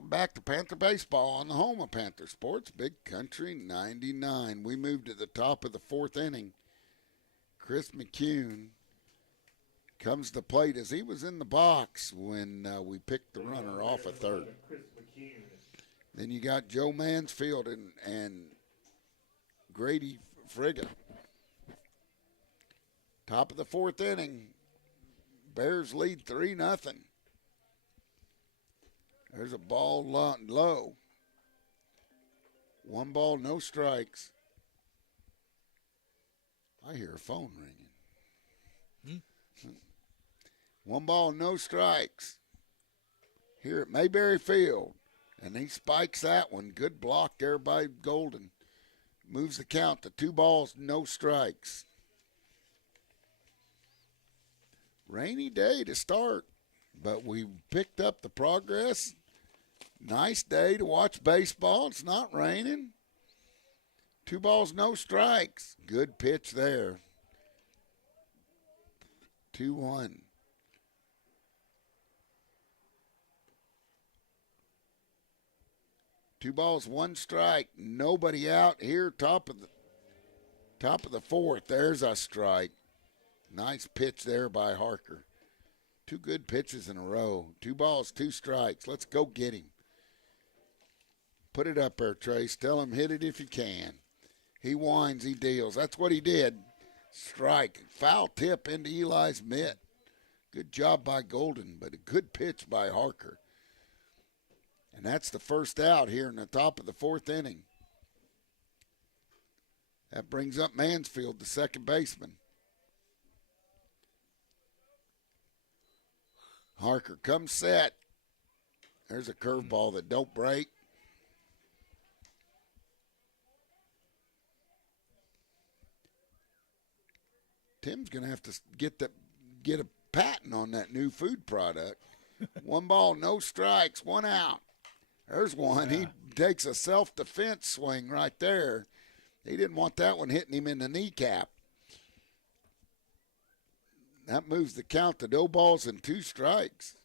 Welcome back to Panther Baseball on the home of Panther Sports, Big Country 99. We moved to the top of the fourth inning. Chris McCune comes to plate as he was in the box when we picked the runner off at third. Then you got Joe Mansfield and Grady Frigga. Top of the fourth inning. Bears lead 3-0. There's a ball low. 1 ball, no strikes. I hear a phone ringing. 1 ball, no strikes. Here at Mayberry Field. And he spikes that one. Good block there by Golden. Moves the count to 2 balls, no strikes. Rainy day to start, but we picked up the progress. Nice day to watch baseball. It's not raining. 2 balls, no strikes. Good pitch there. 2-1. Two balls, 1 strike. Nobody out here. Top of the fourth. There's a strike. Nice pitch there by Harker. 2 good pitches in a row. 2 balls, 2 strikes. Let's go get him. Put it up there, Trace. Tell him hit it if you can. He winds, he deals. That's what he did. Strike. Foul tip into Eli's mitt. Good job by Golden, but a good pitch by Harker. And that's the first out here in the top of the fourth inning. That brings up Mansfield, the second baseman. Harker comes set. There's a curveball that don't break. Tim's going to have to get a patent on that new food product. 1 ball, no strikes, 1 out. There's one. Yeah. He takes a self-defense swing right there. He didn't want that one hitting him in the kneecap. That moves the count to 0 balls and 2 strikes.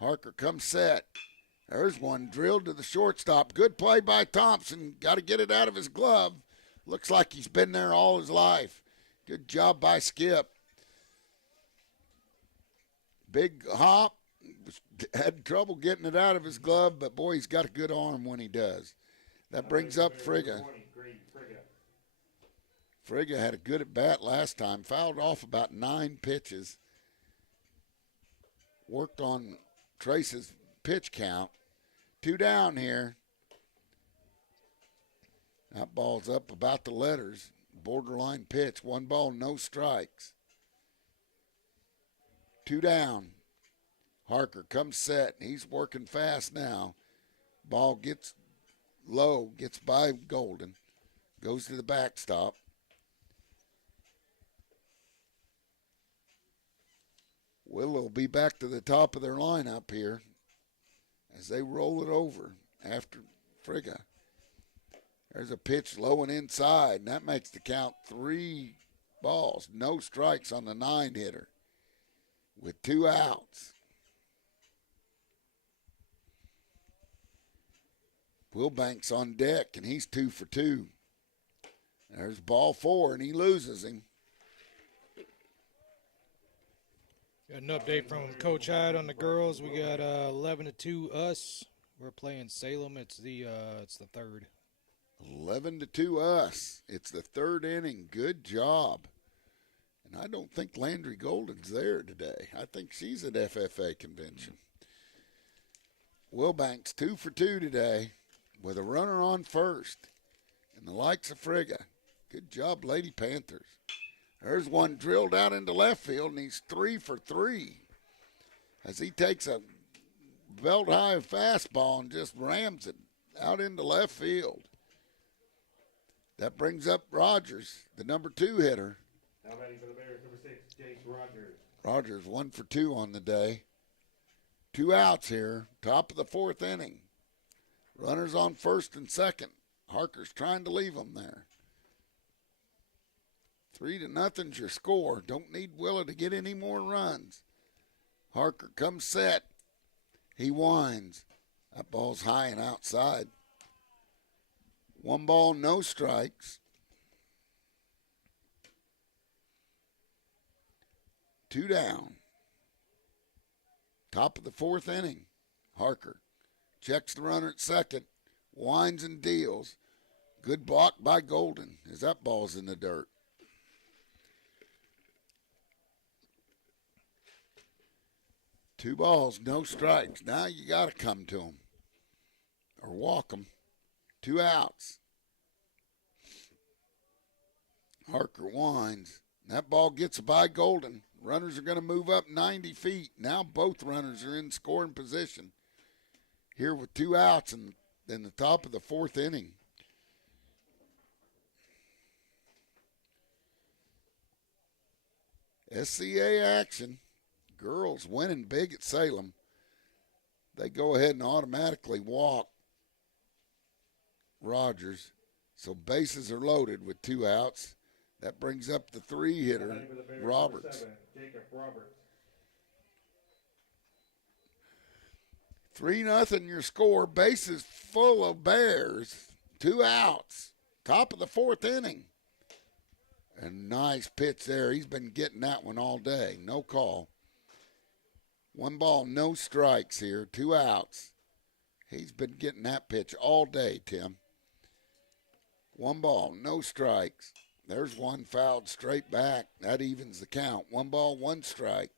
Harker comes set. There's one drilled to the shortstop. Good play by Thompson. Got to get it out of his glove. Looks like he's been there all his life. Good job by Skip. Big hop. Had trouble getting it out of his glove, but boy, he's got a good arm when he does. That brings up Frigga. Frigga had a good at bat last time. Fouled off about 9 pitches. Worked on Trace's pitch count. 2 down here. That ball's up about the letters. Borderline pitch. 1 ball, no strikes. 2 down. Harker comes set. He's working fast now. Ball gets low, gets by Golden. Goes to the backstop. Willow will be back to the top of their lineup here as they roll it over after Frigga. There's a pitch low and inside, and that makes the count 3 balls. No strikes on the 9-hitter with 2 outs. Wilbank's on deck, and he's 2 for 2. There's ball 4, and he loses him. Got an update from Coach Hyde on the girls. We got 11-2 us. We're playing Salem. It's the third. 11-2 us. It's the 3rd inning. Good job. And I don't think Landry Golden's there today. I think she's at FFA convention. Wilbank's 2 for 2 today with a runner on first. And the likes of Frigga. Good job, Lady Panthers. There's one drilled out into left field, and he's 3 for 3 as he takes a belt-high fastball and just rams it out into left field. That brings up Rogers, the number 2 hitter. Now batting for the Bears, number 6, Jace Rogers. Rogers 1 for 2 on the day. 2 outs here, top of the 4th inning. Runners on first and second. Harker's trying to leave them there. 3-0's your score. Don't need Willow to get any more runs. Harker comes set. He winds. That ball's high and outside. 1 ball, no strikes. 2 down. Top of the 4th inning. Harker checks the runner at second. Winds and deals. Good block by Golden as that ball's in the dirt. Two balls, no strikes. Now you got to come to them or walk them. 2 outs. Harker winds. That ball gets by Golden. Runners are going to move up 90 feet. Now both runners are in scoring position. Here with 2 outs in the top of the 4th inning. SCA action. Girls winning big at Salem. They go ahead and automatically walk Rogers. So bases are loaded with 2 outs. That brings up the 3-hitter, Roberts. 3-0 your score. Bases full of Bears. 2 outs. Top of the 4th inning. A nice pitch there. He's been getting that one all day. No call. 1 ball, no strikes here. 2 outs. He's been getting that pitch all day, Tim. 1 ball, no strikes. There's one fouled straight back. That evens the count. 1 ball, 1 strike.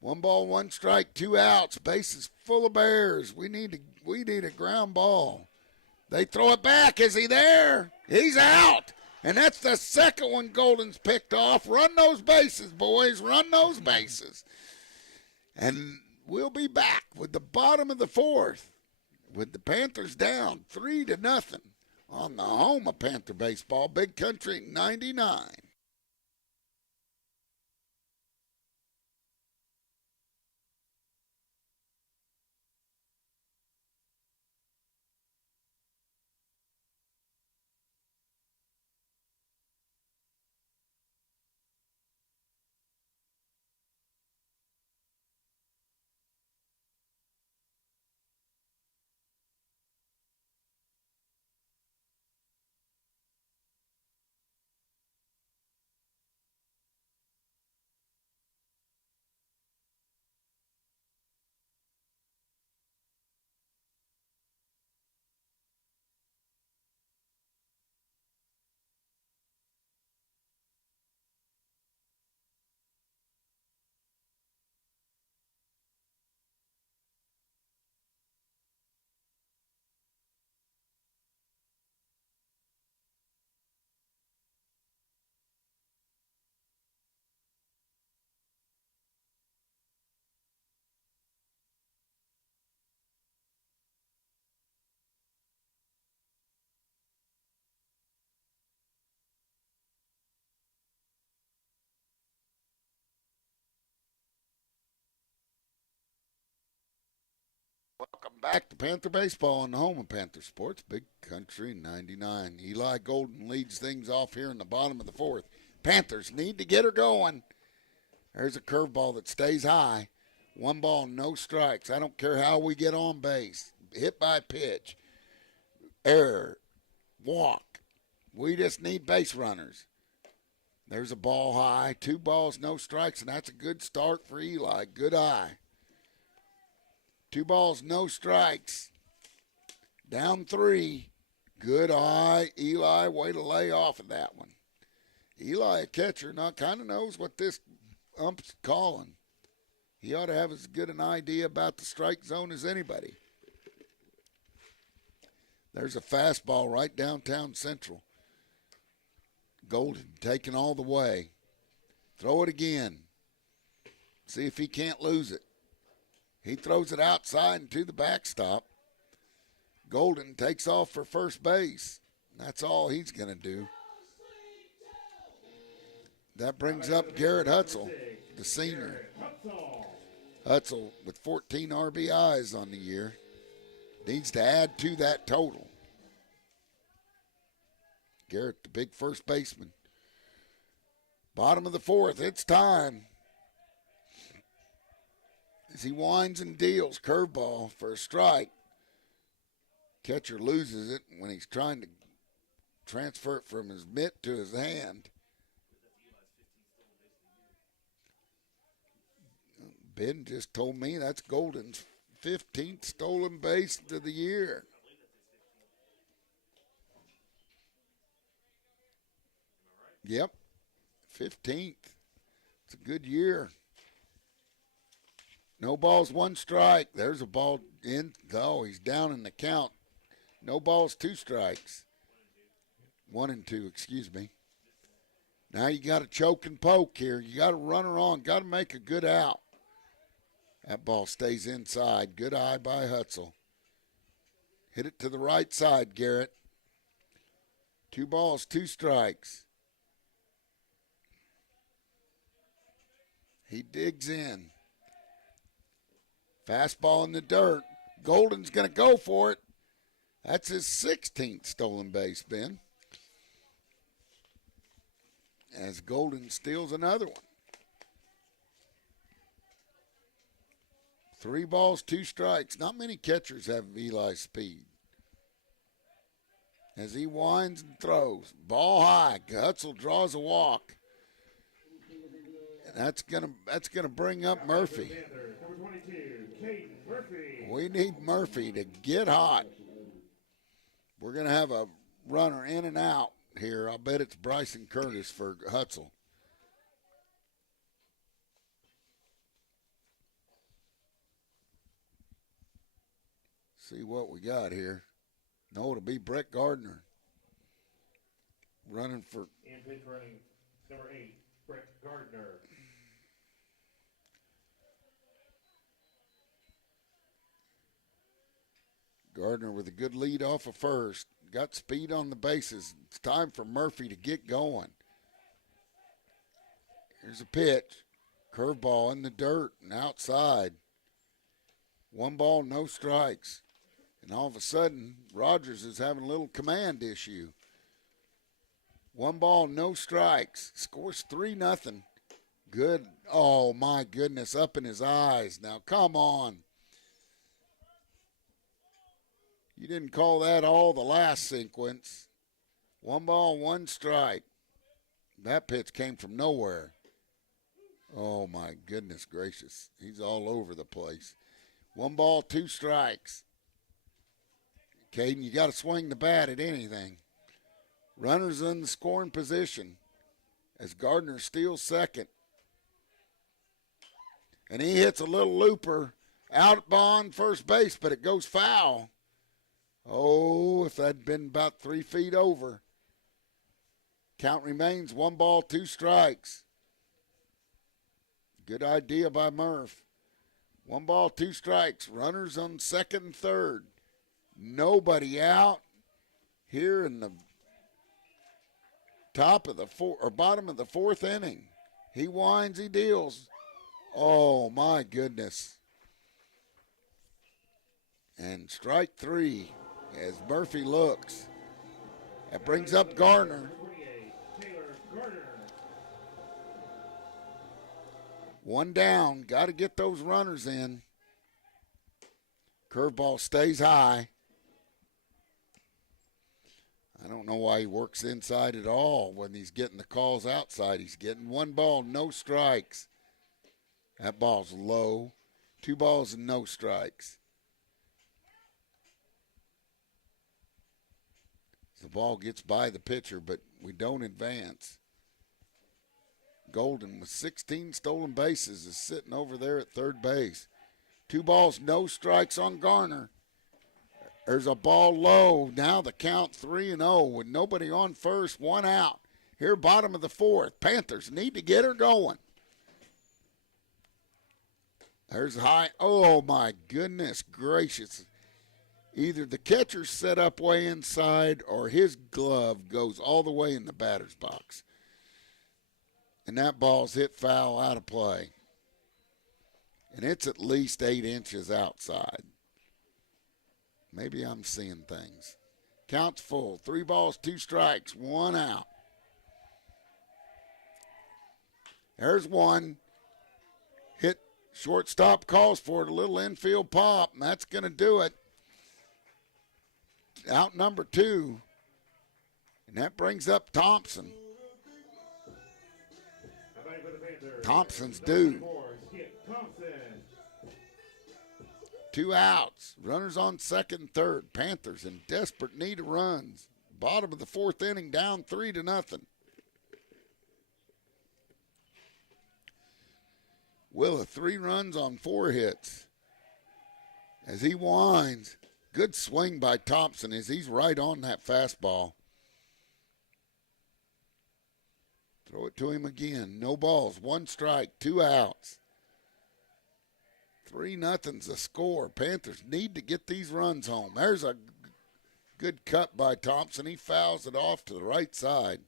One ball, 1 strike, 2 outs. Bases full of Bears. We need a ground ball. They throw it back. Is he there? He's out. And that's the second one Golden's picked off. Run those bases, boys. Run those bases. And we'll be back with the bottom of the 4th with the Panthers down 3-0 on the home of Panther baseball, Big Country 99. Welcome back to Panther Baseball on the home of Panther Sports, Big Country 99. Eli Golden leads things off here in the bottom of the 4th. Panthers need to get her going. There's a curveball that stays high. 1 ball, no strikes. I don't care how we get on base. Hit by pitch. Error. Walk. We just need base runners. There's a ball high. 2 balls, no strikes, and that's a good start for Eli. Good eye. 2 balls, no strikes. Down 3. Good eye. Eli, way to lay off of that one. Eli, a catcher, kind of knows what this ump's calling. He ought to have as good an idea about the strike zone as anybody. There's a fastball right downtown Central. Golden taking all the way. Throw it again. See if he can't lose it. He throws it outside and to the backstop. Golden takes off for first base. That's all he's going to do. That brings up Garrett Hutzel, the senior. Hutzel with 14 RBIs on the year. Needs to add to that total. Garrett, the big first baseman. Bottom of the fourth, it's time. As he winds and deals, curveball for a strike. Catcher loses it when he's trying to transfer it from his mitt to his hand. Ben just told me that's Golden's 15th stolen base of the year. Yep, 15th. It's a good year. No balls, one strike. There's a ball in. Oh, he's down in the count. No balls, two strikes. 1 and 2, excuse me. Now you got to choke and poke here. You got to run her on. Got to make a good out. That ball stays inside. Good eye by Hutzel. Hit it to the right side, Garrett. 2 balls, 2 strikes. He digs in. Fastball in the dirt. Golden's going to go for it. That's his 16th stolen base, Ben. As Golden steals another one. 3 balls, 2 strikes. Not many catchers have Eli's speed. As he winds and throws. Ball high. Hutzel draws a walk. And that's gonna bring up Murphy. Panthers, number 22, Caden Murphy. We need Murphy to get hot. We're gonna have a runner in and out here. I'll bet it's Bryson Curtis for Hutzel. See what we got here. No, it'll be Brett Gardner running for. In pitch running, number 8, Brett Gardner. Gardner with a good lead off of first. Got speed on the bases. It's time for Murphy to get going. Here's a pitch. Curveball in the dirt and outside. 1 ball, no strikes. And all of a sudden, Rogers is having a little command issue. 1 ball, no strikes. Scores 3-0. Good. Oh, my goodness, up in his eyes. Now, come on. You didn't call that all the last sequence. 1 ball, 1 strike. That pitch came from nowhere. Oh, my goodness gracious. He's all over the place. 1 ball, 2 strikes. Caden, you got to swing the bat at anything. Runners in the scoring position as Gardner steals second. And he hits a little looper out on first base, but it goes foul. Oh, if that had been about 3 feet over. Count remains 1 ball, 2 strikes. Good idea by Murph. 1 ball, 2 strikes. Runners on second and third. Nobody out here in the top of the bottom of the 4th inning. He winds, he deals. Oh, my goodness. And strike 3 as Murphy looks. That brings up Gardner. 28, Taylor Gardner. 1 down. Got to get those runners in. Curveball stays high. I don't know why he works inside at all when he's getting the calls outside. He's getting 1 ball, no strikes. That ball's low. 2 balls and no strikes. The ball gets by the pitcher, but we don't advance. Golden with 16 stolen bases is sitting over there at third base. 2 balls, no strikes on Garner. There's a ball low. Now the count 3-0 with nobody on first, 1 out. Here, bottom of the 4th. Panthers need to get her going. There's high. Oh, my goodness gracious. Either the catcher's set up way inside or his glove goes all the way in the batter's box. And that ball's hit foul out of play. And it's at least 8 inches outside. Maybe I'm seeing things. Count's full. 3 balls, 2 strikes, 1 out. There's one. Hit shortstop, calls for it. A little infield pop, and that's going to do it. Out number 2. And that brings up Thompson. Now batting for the Panthers. Thompson's Number due. 24, Skip Thompson. 2 outs. Runners on second and third. Panthers in desperate need of runs. Bottom of the 4th inning, down 3-0. Willow 3 runs on 4 hits. As he winds, good swing by Thompson as he's right on that fastball. Throw it to him again. No balls, 1 strike, 2 outs. 3-0's the score. Panthers need to get these runs home. There's a good cut by Thompson. He fouls it off to the right side.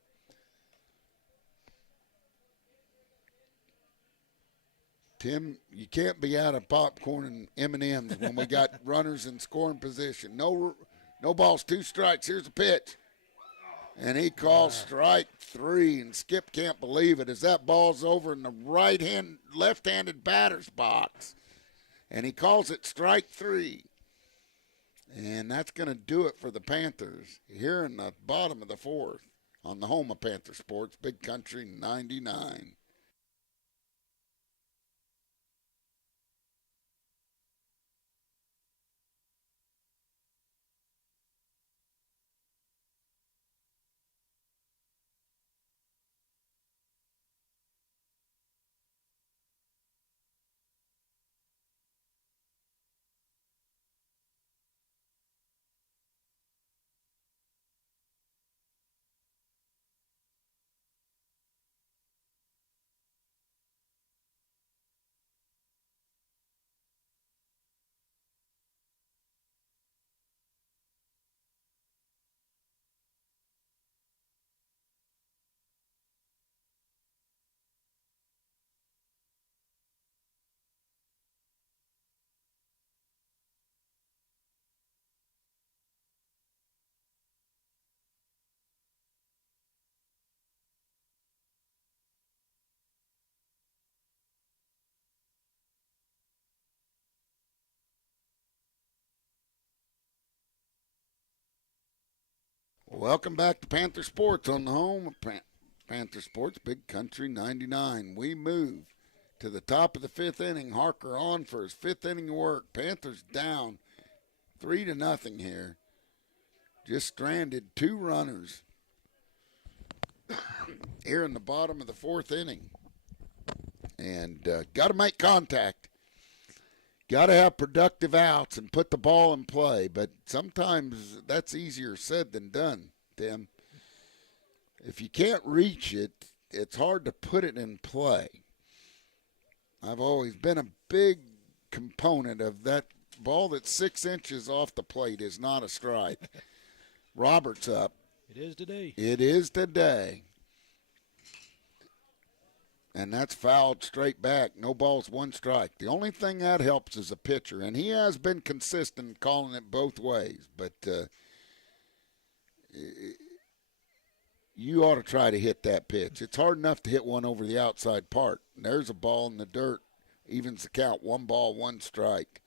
Tim, you can't be out of popcorn and M&Ms when we got runners in scoring position. No balls, 2 strikes. Here's a pitch. And he calls strike 3, and Skip can't believe it as that ball's over in the left-handed batter's box. And he calls it strike 3. And that's going to do it for the Panthers here in the bottom of the 4th on the home of Panther Sports, Big Country 99. Welcome back to Panther Sports on the home of Panther Sports, Big Country 99. We move to the top of the 5th inning. Harker on for his 5th inning of work. Panthers down 3-0 here. Just stranded 2 runners here in the bottom of the 4th inning. And got to make contact. Got to have productive outs and put the ball in play, but sometimes that's easier said than done, Tim. If you can't reach it, it's hard to put it in play. I've always been a big component of that ball that's 6 inches off the plate is not a strike. Roberts up. It is today. It is today. And that's fouled straight back. No balls, 1 strike. The only thing that helps is a pitcher, and he has been consistent calling it both ways. But you ought to try to hit that pitch. It's hard enough to hit one over the outside part. And there's a ball in the dirt. Evens the count. 1 ball, 1 strike.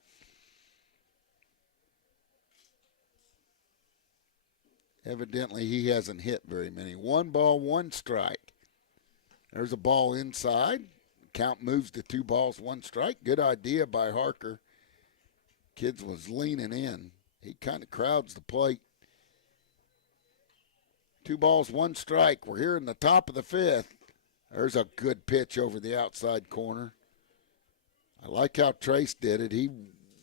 Evidently, he hasn't hit very many. 1 ball, 1 strike. There's a ball inside. Count moves to 2 balls, 1 strike. Good idea by Harker. Kids was leaning in. He kind of crowds the plate. 2 balls, 1 strike. We're here in the top of the 5th. There's a good pitch over the outside corner. I like how Trace did it. He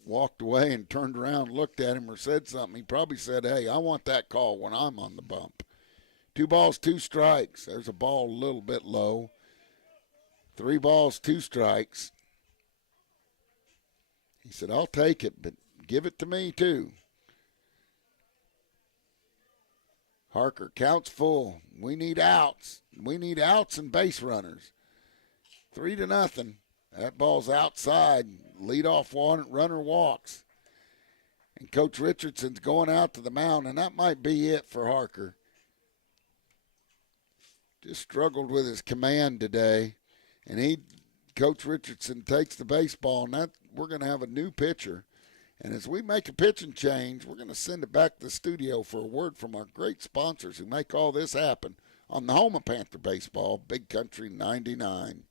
walked away and turned around, looked at him or said something. He probably said, hey, I want that call when I'm on the bump. 2 balls, 2 strikes. There's a ball a little bit low. 3 balls, 2 strikes. He said, I'll take it, but give it to me too. Harker counts full. We need outs. We need outs and base runners. 3-0. That ball's outside. Leadoff runner walks. And Coach Richardson's going out to the mound, and that might be it for Harker. Just struggled with his command today. And Coach Richardson takes the baseball, and we're going to have a new pitcher. And as we make a pitching change, we're going to send it back to the studio for a word from our great sponsors who make all this happen on the home of Panther baseball, Big Country 99.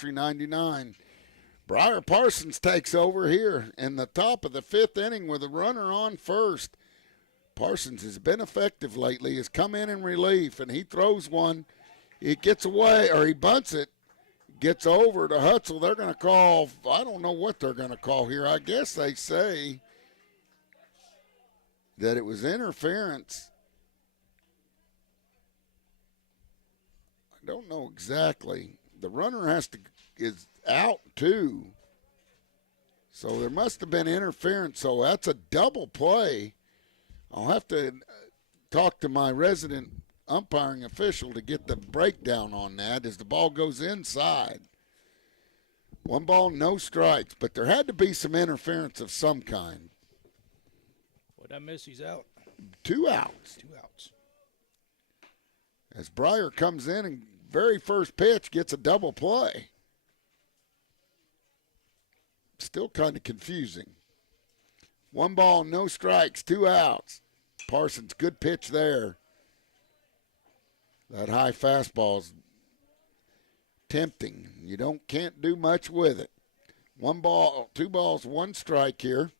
Country 99. Briar Parsons takes over here in the top of the fifth inning with a runner on first. Parsons has been effective lately, has come in relief, and he throws one. It gets away, or he bunts it, gets over to Hutzel. They're going to call, I don't know what they're going to call here. I guess they say that it was interference. I don't know exactly. The runner is out too. So there must have been interference. So that's a double play. I'll have to talk to my resident umpiring official to get the breakdown on that as the ball goes inside. 1 ball, no strikes, but there had to be some interference of some kind. What I miss? He's out. 2 outs. 2 outs. As Briar comes in and very first pitch gets a double play. Still kind of confusing. 1 ball, no strikes, 2 outs. Parsons, good pitch there. That high fastball's tempting. You can't do much with it. 1 ball, 2 balls, 1 strike here.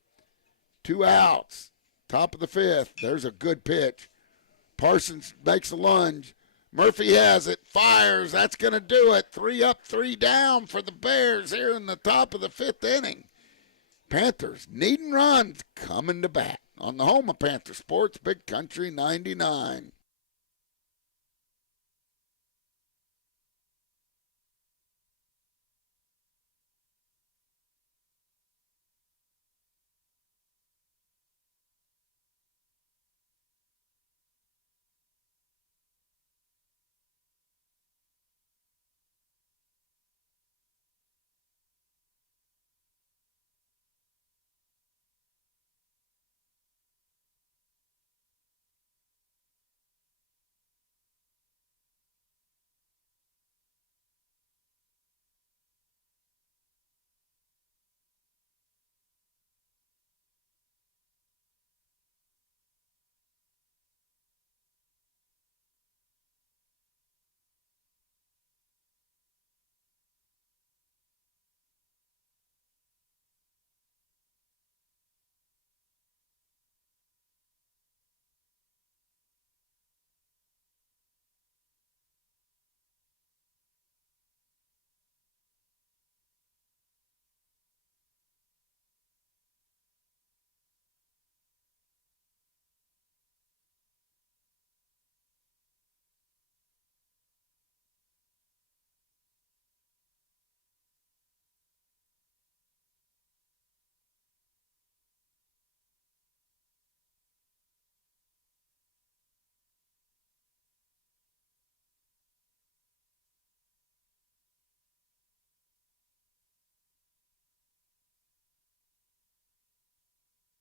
2 outs. Top of the fifth. There's a good pitch. Parsons makes a lunge. Murphy has it. Fires. That's going to do it. 3 up, 3 down for the Bears here in the top of the fifth inning. Panthers needing runs, coming to bat on the home of Panther Sports, Big Country 99.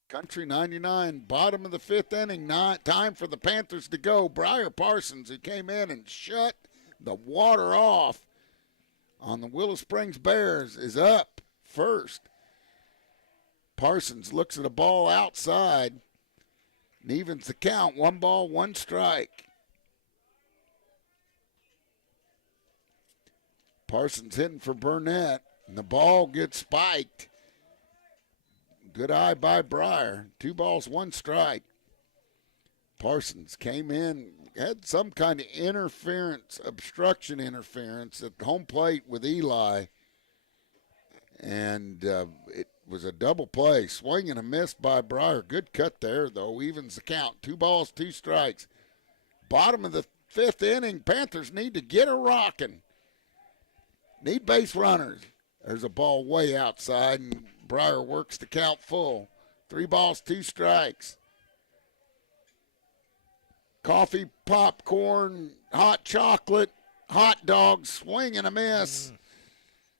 Country 99, bottom of the 5th inning. Time for the Panthers to go. Briar Parsons, who came in and shut the water off on the Willow Springs Bears, is up first. Parsons looks at a ball outside and evens the count. 1 ball, 1 strike. Parsons hitting for Burnett, and the ball gets spiked. Good eye by Briar. 2 balls, 1 strike. Parsons came in, had some kind of obstruction interference at home plate with Eli. And it was a double play. Swing and a miss by Briar. Good cut there, though. Evens the count. 2 balls, 2 strikes. Bottom of the 5th inning. Panthers need to get her rocking. Need base runners. There's a ball way outside, and Briar works the count full. 3 balls, 2 strikes. Coffee, popcorn, hot chocolate, hot dogs, swing and a miss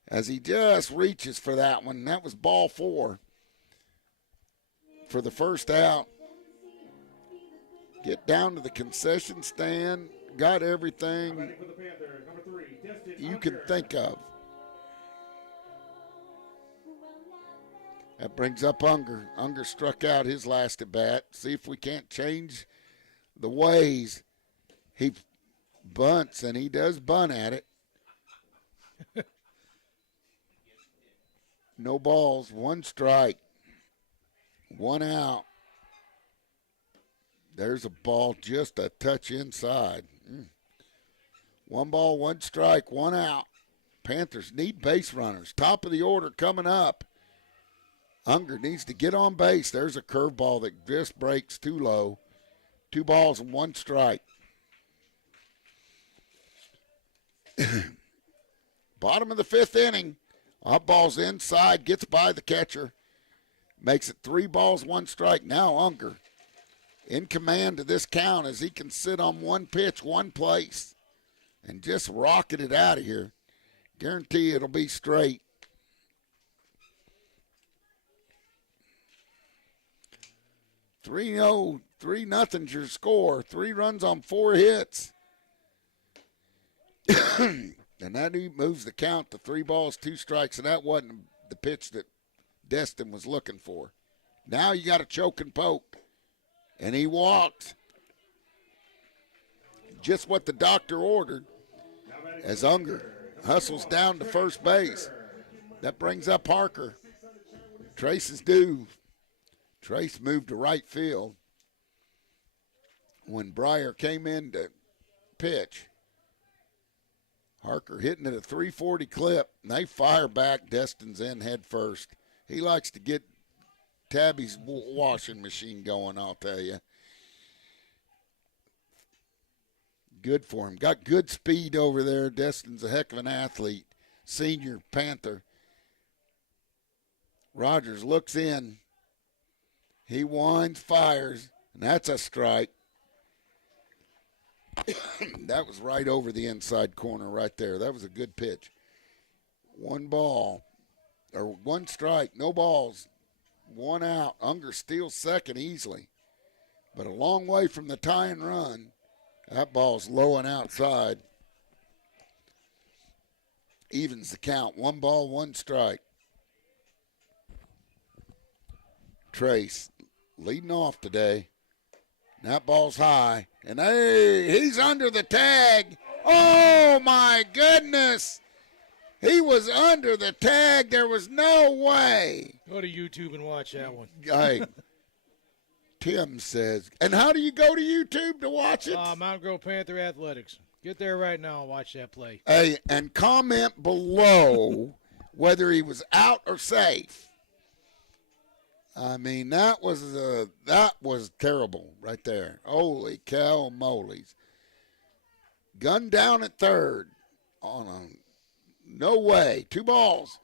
as he just reaches for that one. That was ball 4 for the first out. Get down to the concession stand. Got everything Batting for the Panthers, number 3, Destin you can Unger. think of. That brings up Unger. Unger struck out his last at bat. See if we can't change the ways he bunts, and he does bunt at it. No balls, 1 strike, 1 out. There's a ball just a touch inside. 1 ball, 1 strike, 1 out. Panthers need base runners. Top of the order coming up. Unger needs to get on base. There's a curveball that just breaks too low. 2 balls and 1 strike. Bottom of the 5th inning. Up ball's inside, gets by the catcher. Makes it 3 balls, 1 strike. Now Unger in command of this count as he can sit on 1 pitch, 1 place, and just rocket it out of here. Guarantee it'll be straight. 3-0, 3-0's your score. 3 runs on 4 hits. And that moves the count to 3 balls, 2 strikes, and that wasn't the pitch that Destin was looking for. Now you got a choke and poke. And he walks. Just what the doctor ordered as Unger hustles down to first base. That brings up Harker. Trace is due. Trace moved to right field when Briar came in to pitch. Harker hitting at a 340 clip, and they fire back. Destin's in head first. He likes to get Tabby's washing machine going, I'll tell you. Good for him. Got good speed over there. Destin's a heck of an athlete. Senior Panther. Rogers looks in. He winds, fires, and that's a strike. That was right over the inside corner right there. That was a good pitch. 1 ball, or 1 strike, no balls, 1 out. Unger steals second easily, but a long way from the tying run. That ball's low and outside. Evens the count. 1 ball, 1 strike. Trace leading off today. That ball's high. And hey, he's under the tag. Oh, my goodness. He was under the tag. There was no way. Go to YouTube and watch that one. Hey, Tim says, and how do you go to YouTube to watch it? Mount Grove Panther Athletics. Get there right now and watch that play. Hey, and comment below whether he was out or safe. I mean, that was terrible right there. Holy cow moleys. Gun down at third on a no way. 2 balls.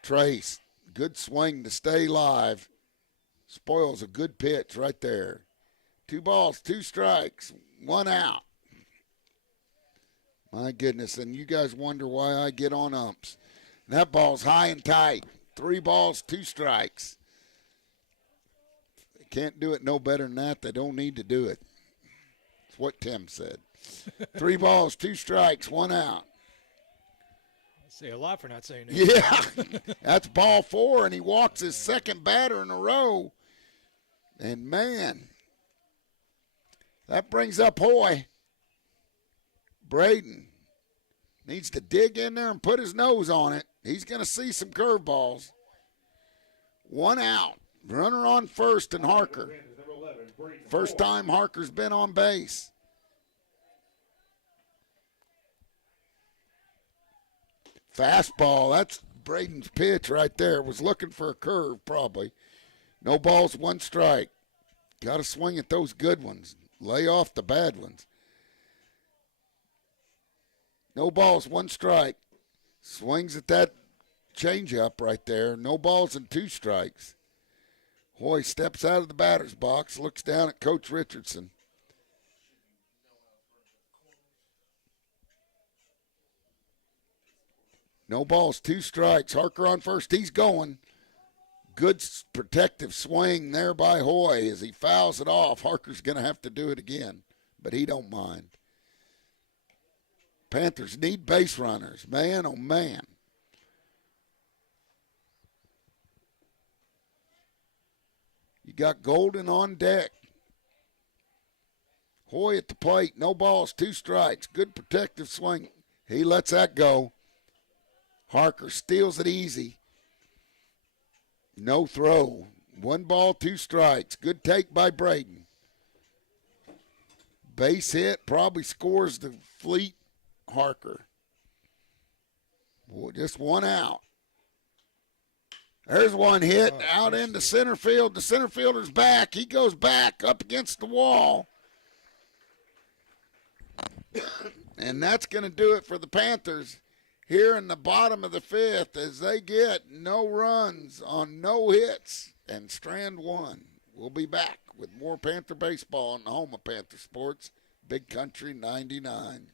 Trace, good swing to stay live. Spoils a good pitch right there. 2 balls, 2 strikes, 1 out. My goodness, and you guys wonder why I get on umps. And that ball's high and tight. 3 balls, 2 strikes. can't do it no better than that, they don't need to do it. That's what Tim said. 3 balls, 2 strikes, 1 out. Say a lot for not saying that. Yeah, that's ball 4, and he walks his second batter in a row. And, man, that brings up Hoy. Braden needs to dig in there and put his nose on it. He's going to see some curveballs. 1 out. Runner on first and Harker. First time Harker's been on base. Fastball. That's Braden's pitch right there. Was looking for a curve probably. No balls, 1 strike. Got to swing at those good ones. Lay off the bad ones. No balls, 1 strike. Swings at that changeup right there. No balls and 2 strikes. Hoy steps out of the batter's box, looks down at Coach Richardson. No balls, 2 strikes. Harker on first. He's going. Good protective swing there by Hoy as he fouls it off. Harker's going to have to do it again, but he don't mind. Panthers need base runners. Man, oh, man. You got Golden on deck. Hoy at the plate. No balls, 2 strikes. Good protective swing. He lets that go. Harker steals it easy. No throw. 1 ball, 2 strikes. Good take by Braden. Base hit. Probably scores the fleet Harker. Boy, just 1 out. There's 1 hit out into center field. The center fielder's back. He goes back up against the wall. And that's going to do it for the Panthers here in the bottom of the 5th as they get no runs on no hits and strand 1. We'll be back with more Panther baseball on the home of Panther Sports, Big Country 99.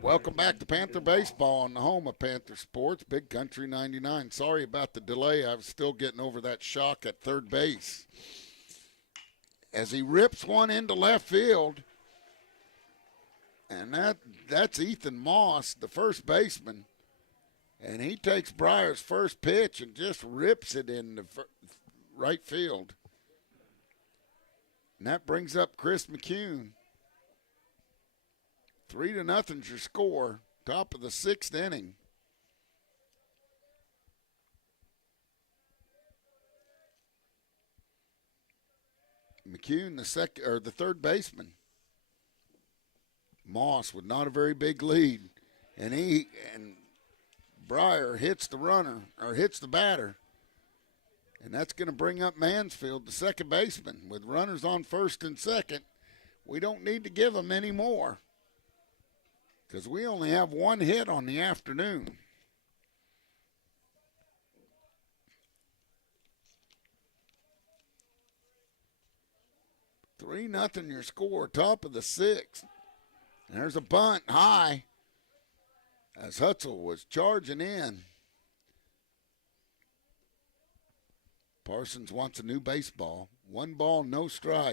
Welcome back to Panther Baseball on the home of Panther Sports, Big Country 99. Sorry about the delay. I was still getting over that shock at third base. As he rips 1 into left field, and that's Ethan Moss, the first baseman, and he takes Breyer's first pitch and just rips it in the right field. And that brings up Chris McCune. 3-0's your score. Top of the 6th inning. McCune, the third baseman. Moss with not a very big lead, and Breyer hits the batter, and that's going to bring up Mansfield, the second baseman, with runners on first and second. We don't need to give him any more. because we only have one hit on the afternoon. 3-0 your score, top of the sixth. There's a bunt high as Hutzel was charging in. Parsons wants a new baseball. 1 ball, no strike.